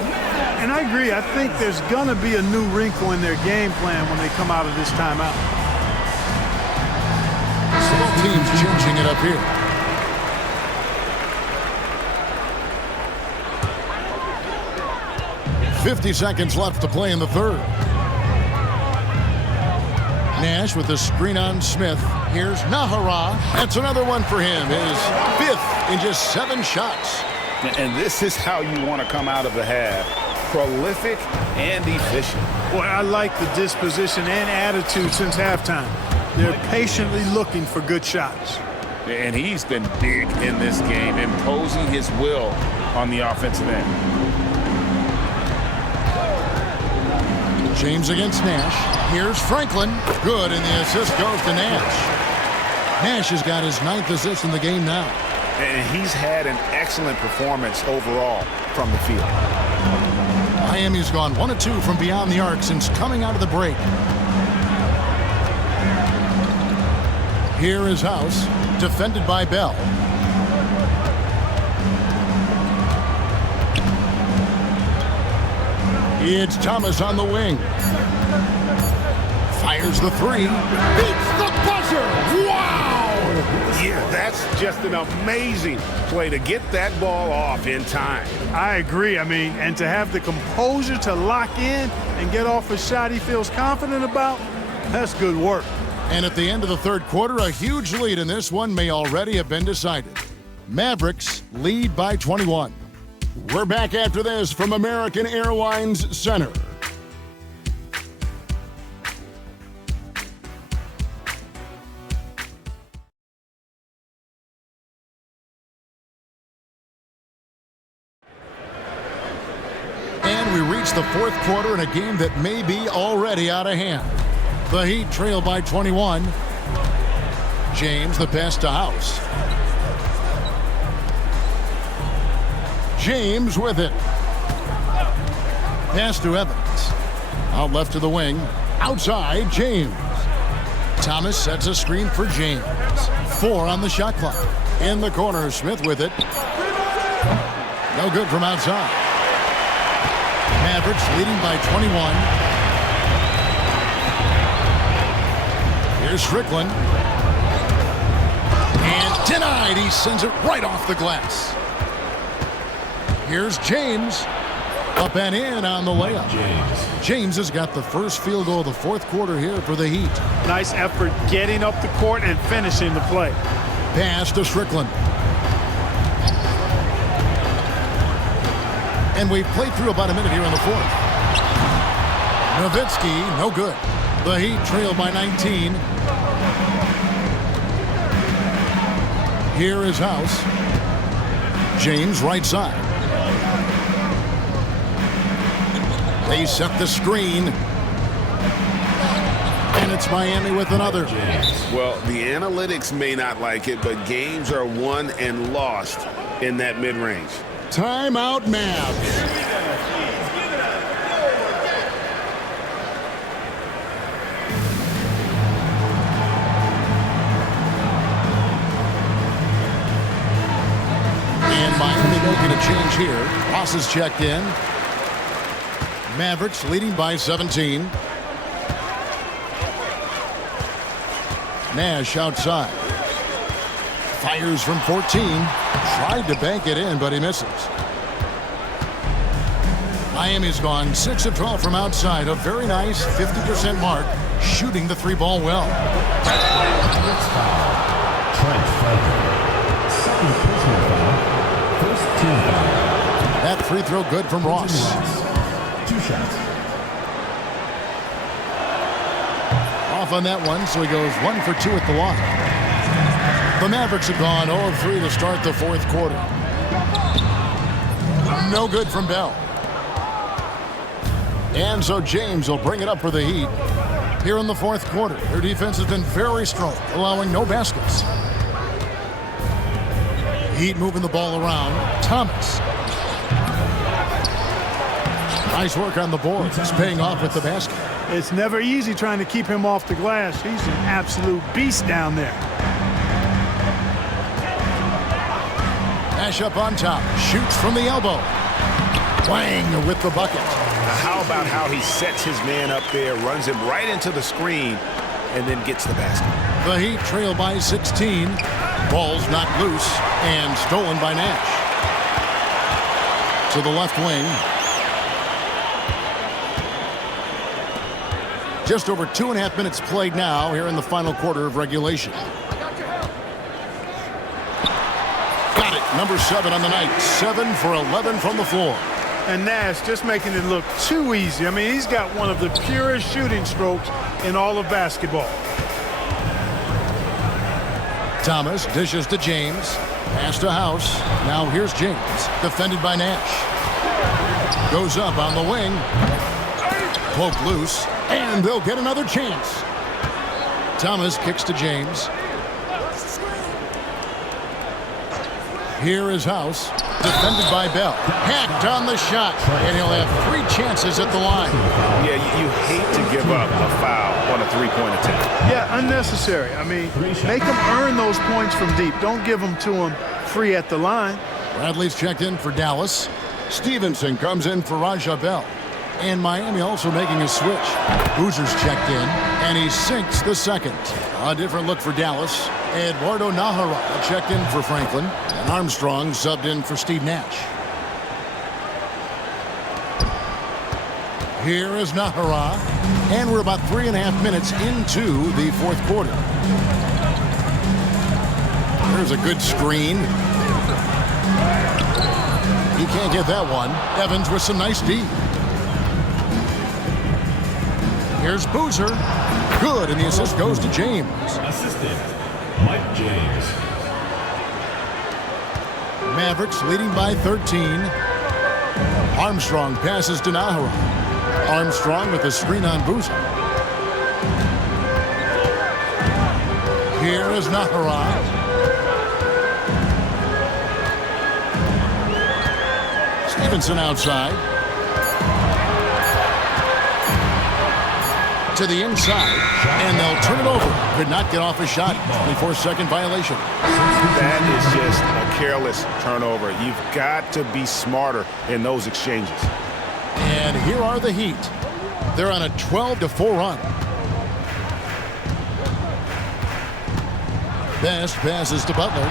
And I agree. I think there's going to be a new wrinkle in their game plan when they come out of this timeout. Both teams changing it up here. .50 seconds left to play in the third. Nash with the screen on Smith. Here's Nahara. That's another one for him. His 5th in just 7 shots. And this is how you want to come out of the half. Prolific and efficient. Boy, I like the disposition and attitude since halftime. They're patiently looking for good shots. And he's been big in this game, imposing his will on the offensive end. James against Nash. Here's Franklin. Good, and the assist goes to Nash. Nash has got his 9th assist in the game now. And he's had an excellent performance overall from the field. Miami's gone 1 of 2 from beyond the arc since coming out of the break. Here is House, defended by Bell. It's Thomas on the wing. Fires the 3. Beats the buzzer. Wow! Yeah, that's just an amazing play to get that ball off in time. I agree. I mean, and to have the composure to lock in and get off a shot he feels confident about, that's good work. And at the end of the third quarter, a huge lead in this one may already have been decided. Mavericks lead by 21. We're back after this from American Airlines Center. And we reach the fourth quarter in a game that may be already out of hand. The Heat trail by 21. James, the pass to House. James with it. Pass to Evans. Out left to the wing. Outside, James. Thomas sets a screen for James. 4 on the shot clock. In the corner, Smith with it. No good from outside. Mavericks leading by 21. Here's Strickland. And denied. He sends it right off the glass. Here's James. Up and in on the layup. James has got the first field goal of the fourth quarter here for the Heat. Nice effort getting up the court and finishing the play. Pass to Strickland. And we've played through about a minute here in the fourth. Nowitzki, no good. The Heat trail by 19. Here is House. James right side. They set the screen. And it's Miami with another. Well, the analytics may not like it, but games are won and lost in that mid-range. Timeout, Mavs. And Miami making a change here. Ross is checked in. Mavericks leading by 17. Nash outside. Fires from 14. Tried to bank it in, but he misses. Miami's gone 6 of 12 from outside. A very nice 50% mark. Shooting the three ball well. Second personal foul. First team foul. That free throw good from Ross. 2 shots. Off on that one, so he goes 1 for 2 at the line. The Mavericks have gone 0 of 3 to start the fourth quarter. No good from Bell. And so James will bring it up for the Heat here in the fourth quarter. Their defense has been very strong, allowing no baskets. Heat moving the ball around. Thomas. Nice work on the board. It's paying off with the basket. It's never easy trying to keep him off the glass. He's an absolute beast down there. Nash up on top. Shoots from the elbow. Wang with the bucket. Now, how about how he sets his man up there, runs him right into the screen, and then gets the basket? The Heat trail by 16. Ball's knocked loose and stolen by Nash. To the left wing. Just over 2.5 minutes played now here in the final quarter of regulation. Got it. Number 7 on the night. 7 for 11 from the floor. And Nash just making it look too easy. I mean, he's got one of the purest shooting strokes in all of basketball. Thomas dishes to James. Pass to House. Now here's James. Defended by Nash. Goes up on the wing. Poke loose. And they'll get another chance. Thomas kicks to James. Here is House. Defended by Bell. Hacked on the shot. And he'll have 3 chances at the line. Yeah, you hate to give up a foul on a three-point attempt. Yeah, unnecessary. I mean, make them earn those points from deep. Don't give them to them free at the line. Bradley's checked in for Dallas. Stevenson comes in for Raja Bell. And Miami also making a switch. Boozer's checked in, and he sinks the second. A different look for Dallas. Eduardo Nahara checked in for Franklin. And Armstrong subbed in for Steve Nash. Here is Nahara. And we're about 3.5 minutes into the fourth quarter. There's a good screen. He can't get that one. Evans with some nice D. Here's Boozer. Good, and the assist goes to James. Assistant, Mike James. Mavericks leading by 13. Armstrong passes to Nahara. Armstrong with a screen on Boozer. Here is Nahara. Stevenson outside. To the inside, and they'll turn it over. Could not get off a shot. 24-second violation. That is just a careless turnover. You've got to be smarter in those exchanges. And here are the Heat. They're on a 12-4 run. Best passes to Butler.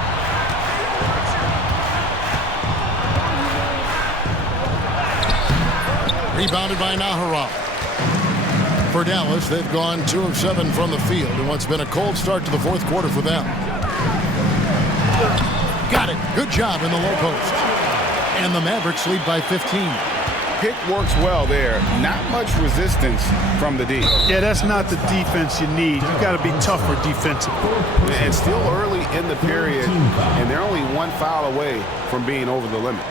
Rebounded by Nahara. For Dallas, they've gone 2 of 7 from the field in what's been a cold start to the fourth quarter for them. Got it. Good job in the low post. And the Mavericks lead by 15. Pick works well there. Not much resistance from the D. Yeah, that's not the defense you need. You got to be tougher defensively. And still early in the period, and they're only one foul away from being over the limit.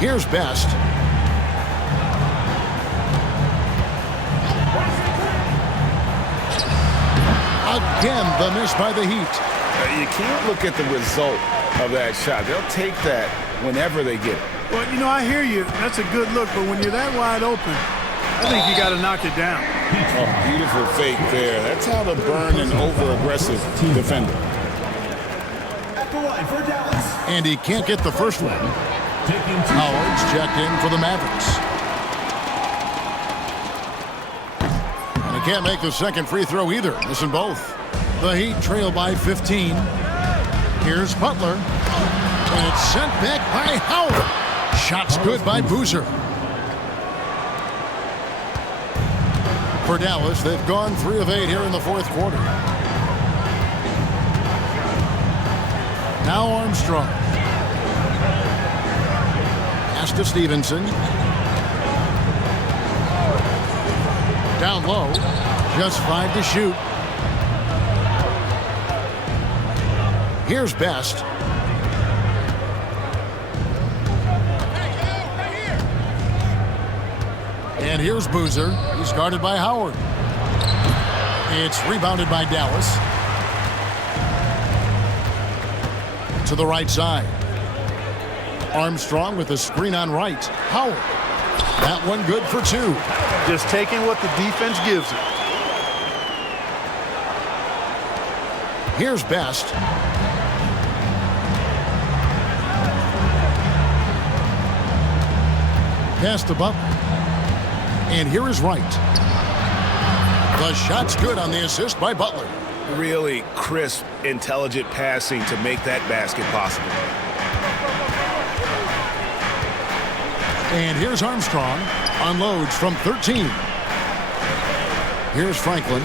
Here's Best. Again, the miss by the Heat. You can't look at the result of that shot. They'll take that whenever they get it. Well, you know, I hear you. That's a good look, but when you're that wide open, I think you got to knock it down. Oh, beautiful fake there. That's how to burn an over-aggressive defender. At the line for Dallas. And he can't get the first one. Howard's checked in for the Mavericks. And he can't make the second free throw either. Missing both. The Heat trail by 15. Here's Butler. And it's sent back by Howard. Shots good by Boozer. For Dallas, they've gone 3 of 8 here in the fourth quarter. Now Armstrong. Pass to Stevenson. Down low. Just 5 to shoot. Here's Best. And here's Boozer. He's guarded by Howard. It's rebounded by Dallas. To the right side. Armstrong with the screen on right. Howard. That one good for 2. Just taking what the defense gives it. Here's Best. Pass to Butler. And here is Wright. The shot's good on the assist by Butler. Really crisp, intelligent passing to make that basket possible. And here's Armstrong. Unloads from 13. Here's Franklin.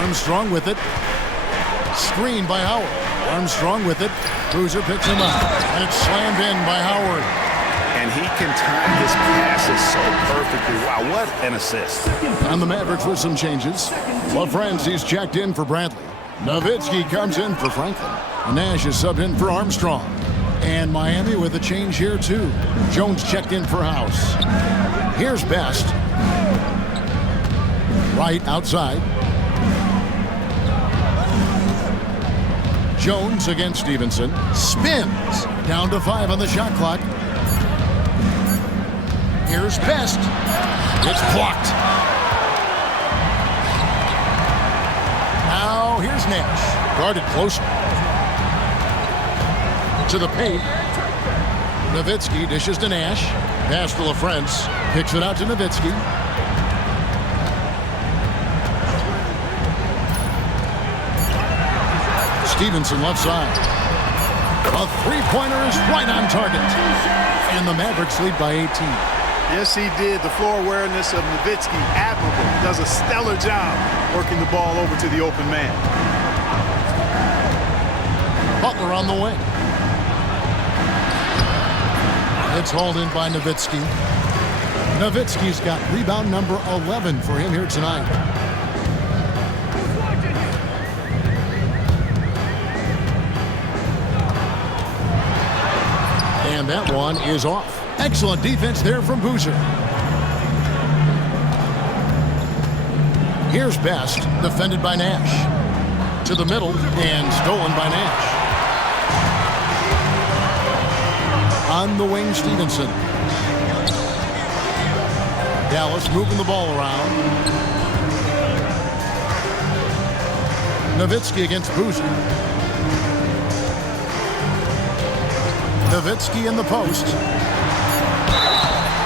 Armstrong with it. Screen by Howard. Armstrong with it. Boozer picks him up. And it's slammed in by Howard. And he can time his passes so perfectly. Wow, what an assist. And the Mavericks with some changes. LaFrancis checked in for Bradley. Nowitzki comes in for Franklin. Nash is subbed in for Armstrong. And Miami with a change here, too. Jones checked in for House. Here's Best. Right outside. Jones against Stevenson. Spins. Down to 5 on the shot clock. Here's Best. It's blocked. Now here's Nash. Guarded closer. To the paint. Nowitzki dishes to Nash. Pass to LaFrance. Kicks it out to Nowitzki. Stevenson left side. A three-pointer is right on target. And the Mavericks lead by 18. Yes, he did. The floor awareness of Nowitzki, admirable. Does a stellar job working the ball over to the open man. Butler on the wing. It's hauled in by Nowitzki. Nowitzki's got rebound number 11 for him here tonight. And that one is off. Excellent defense there from Boozer. Here's Best, defended by Nash. To the middle and stolen by Nash. On the wing, Stevenson. Dallas moving the ball around. Nowitzki against Boozer. Nowitzki in the post.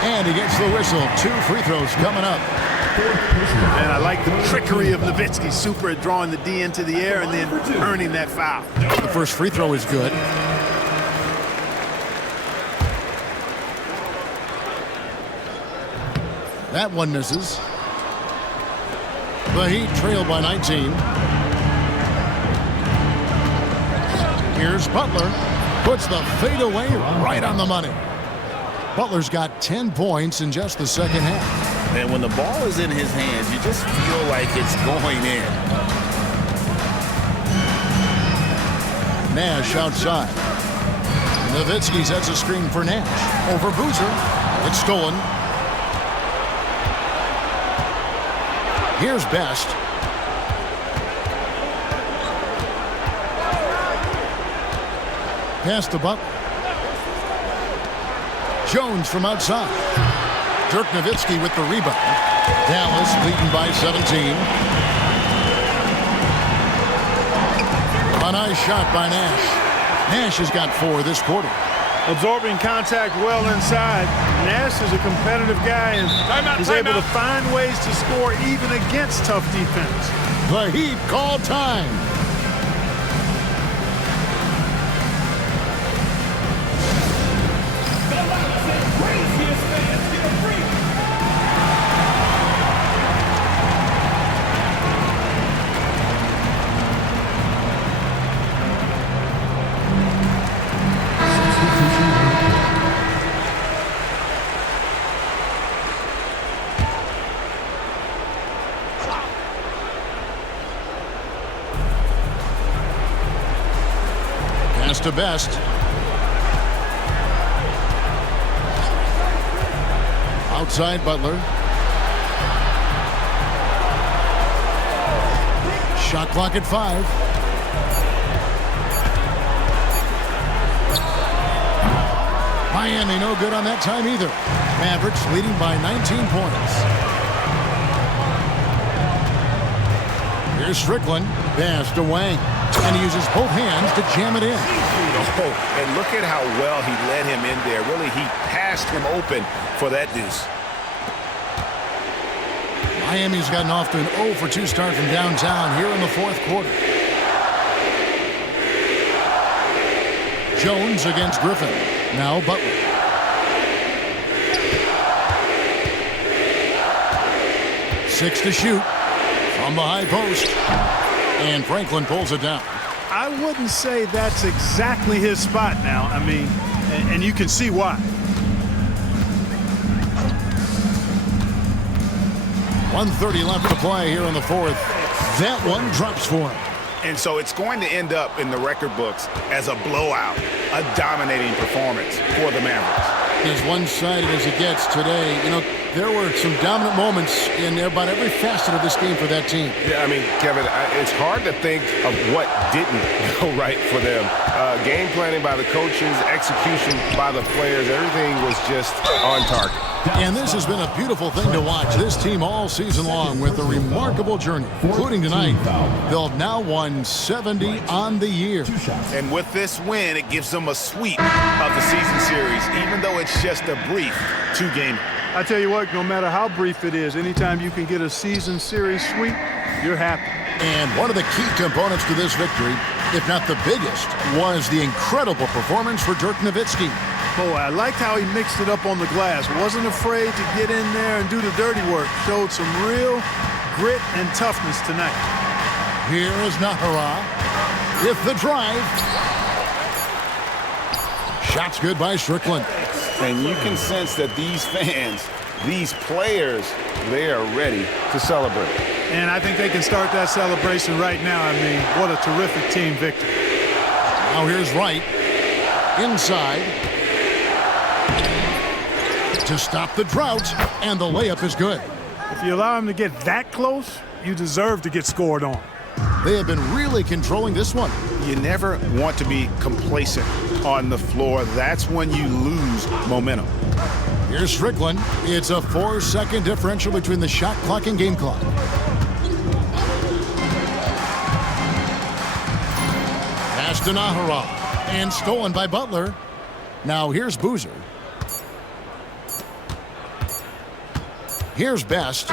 And he gets the whistle. 2 free throws coming up. And I like the trickery of Nowitzki. Super at drawing the D into the air and then earning that foul. The first free throw is good. That one misses. The Heat trail by 19. Here's Butler. Puts the fadeaway right on the money. Butler's got 10 points in just the second half. And when the ball is in his hands, you just feel like it's going in. Nash outside. Nowitzki sets a screen for Nash. Over Boozer. It's stolen. Here's Best. Pass to Butler. Jones from outside. Dirk Nowitzki with the rebound. Dallas leading by 17. A nice shot by Nash. Nash has got 4 this quarter. Absorbing contact well inside. Nash is a competitive guy and is able to find ways to score even against tough defense. The Heat call time. To Best. Outside Butler. Shot clock at 5. Miami no good on that time either. Mavericks leading by 19 points. Here's Strickland. Passed away. And he uses both hands to jam it in. Oh, and look at how well he led him in there. Really, he passed him open for that deuce. Miami's gotten off to an 0 for 2 start from downtown here in the 4th quarter. Jones against Griffin. Now Butler. Six to shoot from the high post. And Franklin pulls it down. I wouldn't say that's exactly his spot now. I mean, and you can see why. 1:30 left to play here in the 4th. That one drops for him. And so it's going to end up in the record books as a blowout, a dominating performance for the Mavericks. As one-sided as it gets today, you know, there were some dominant moments in about every facet of this game for that team. Yeah, I mean, Kevin, it's hard to think of what didn't go right for them. Game planning by the coaches, execution by the players, everything was just on target. And this has been a beautiful thing to watch this team all season long with a remarkable journey, including tonight. They'll have now won 70 on the year. And with this win, it gives them a sweep of the season series, even though it's just a brief 2-game. I tell you what, no matter how brief it is, anytime you can get a season series sweep, you're happy. And one of the key components to this victory, if not the biggest, was the incredible performance for Dirk Nowitzki. Boy, I liked how he mixed it up on the glass. Wasn't afraid to get in there and do the dirty work. Showed some real grit and toughness tonight. Here is Nahara with the drive. Shots good by Strickland. And you can sense that these fans, these players, they are ready to celebrate. And I think they can start that celebration right now. I mean, what a terrific team victory. Now here's Wright. Inside. To stop the drought, and the layup is good. If you allow him to get that close, you deserve to get scored on. They have been really controlling this one. You never want to be complacent on the floor. That's when you lose momentum. Here's Strickland. It's a 4-second differential between the shot clock and game clock. Pass to Nahara, and stolen by Butler. Now here's Boozer. Here's Best.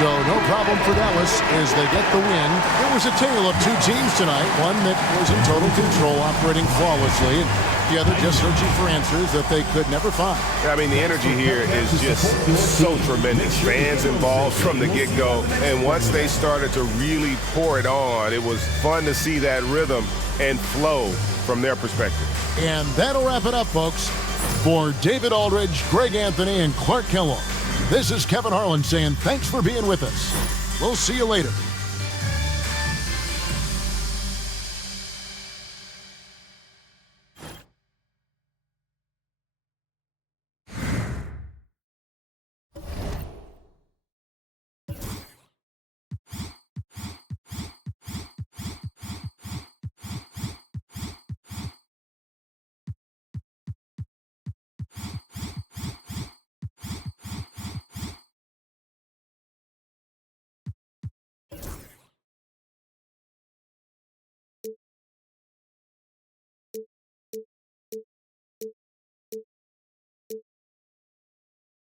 So no problem for Dallas as they get the win. It was a tale of two teams tonight, one that was in total control, operating flawlessly. together just searching for answers that they could never find. I mean, the energy here is just so tremendous. Fans involved from the get-go. And once they started to really pour it on, it was fun to see that rhythm and flow from their perspective. And that'll wrap it up, folks. For David Aldridge, Greg Anthony, and Clark Kellogg, this is Kevin Harlan saying thanks for being with us. We'll see you later.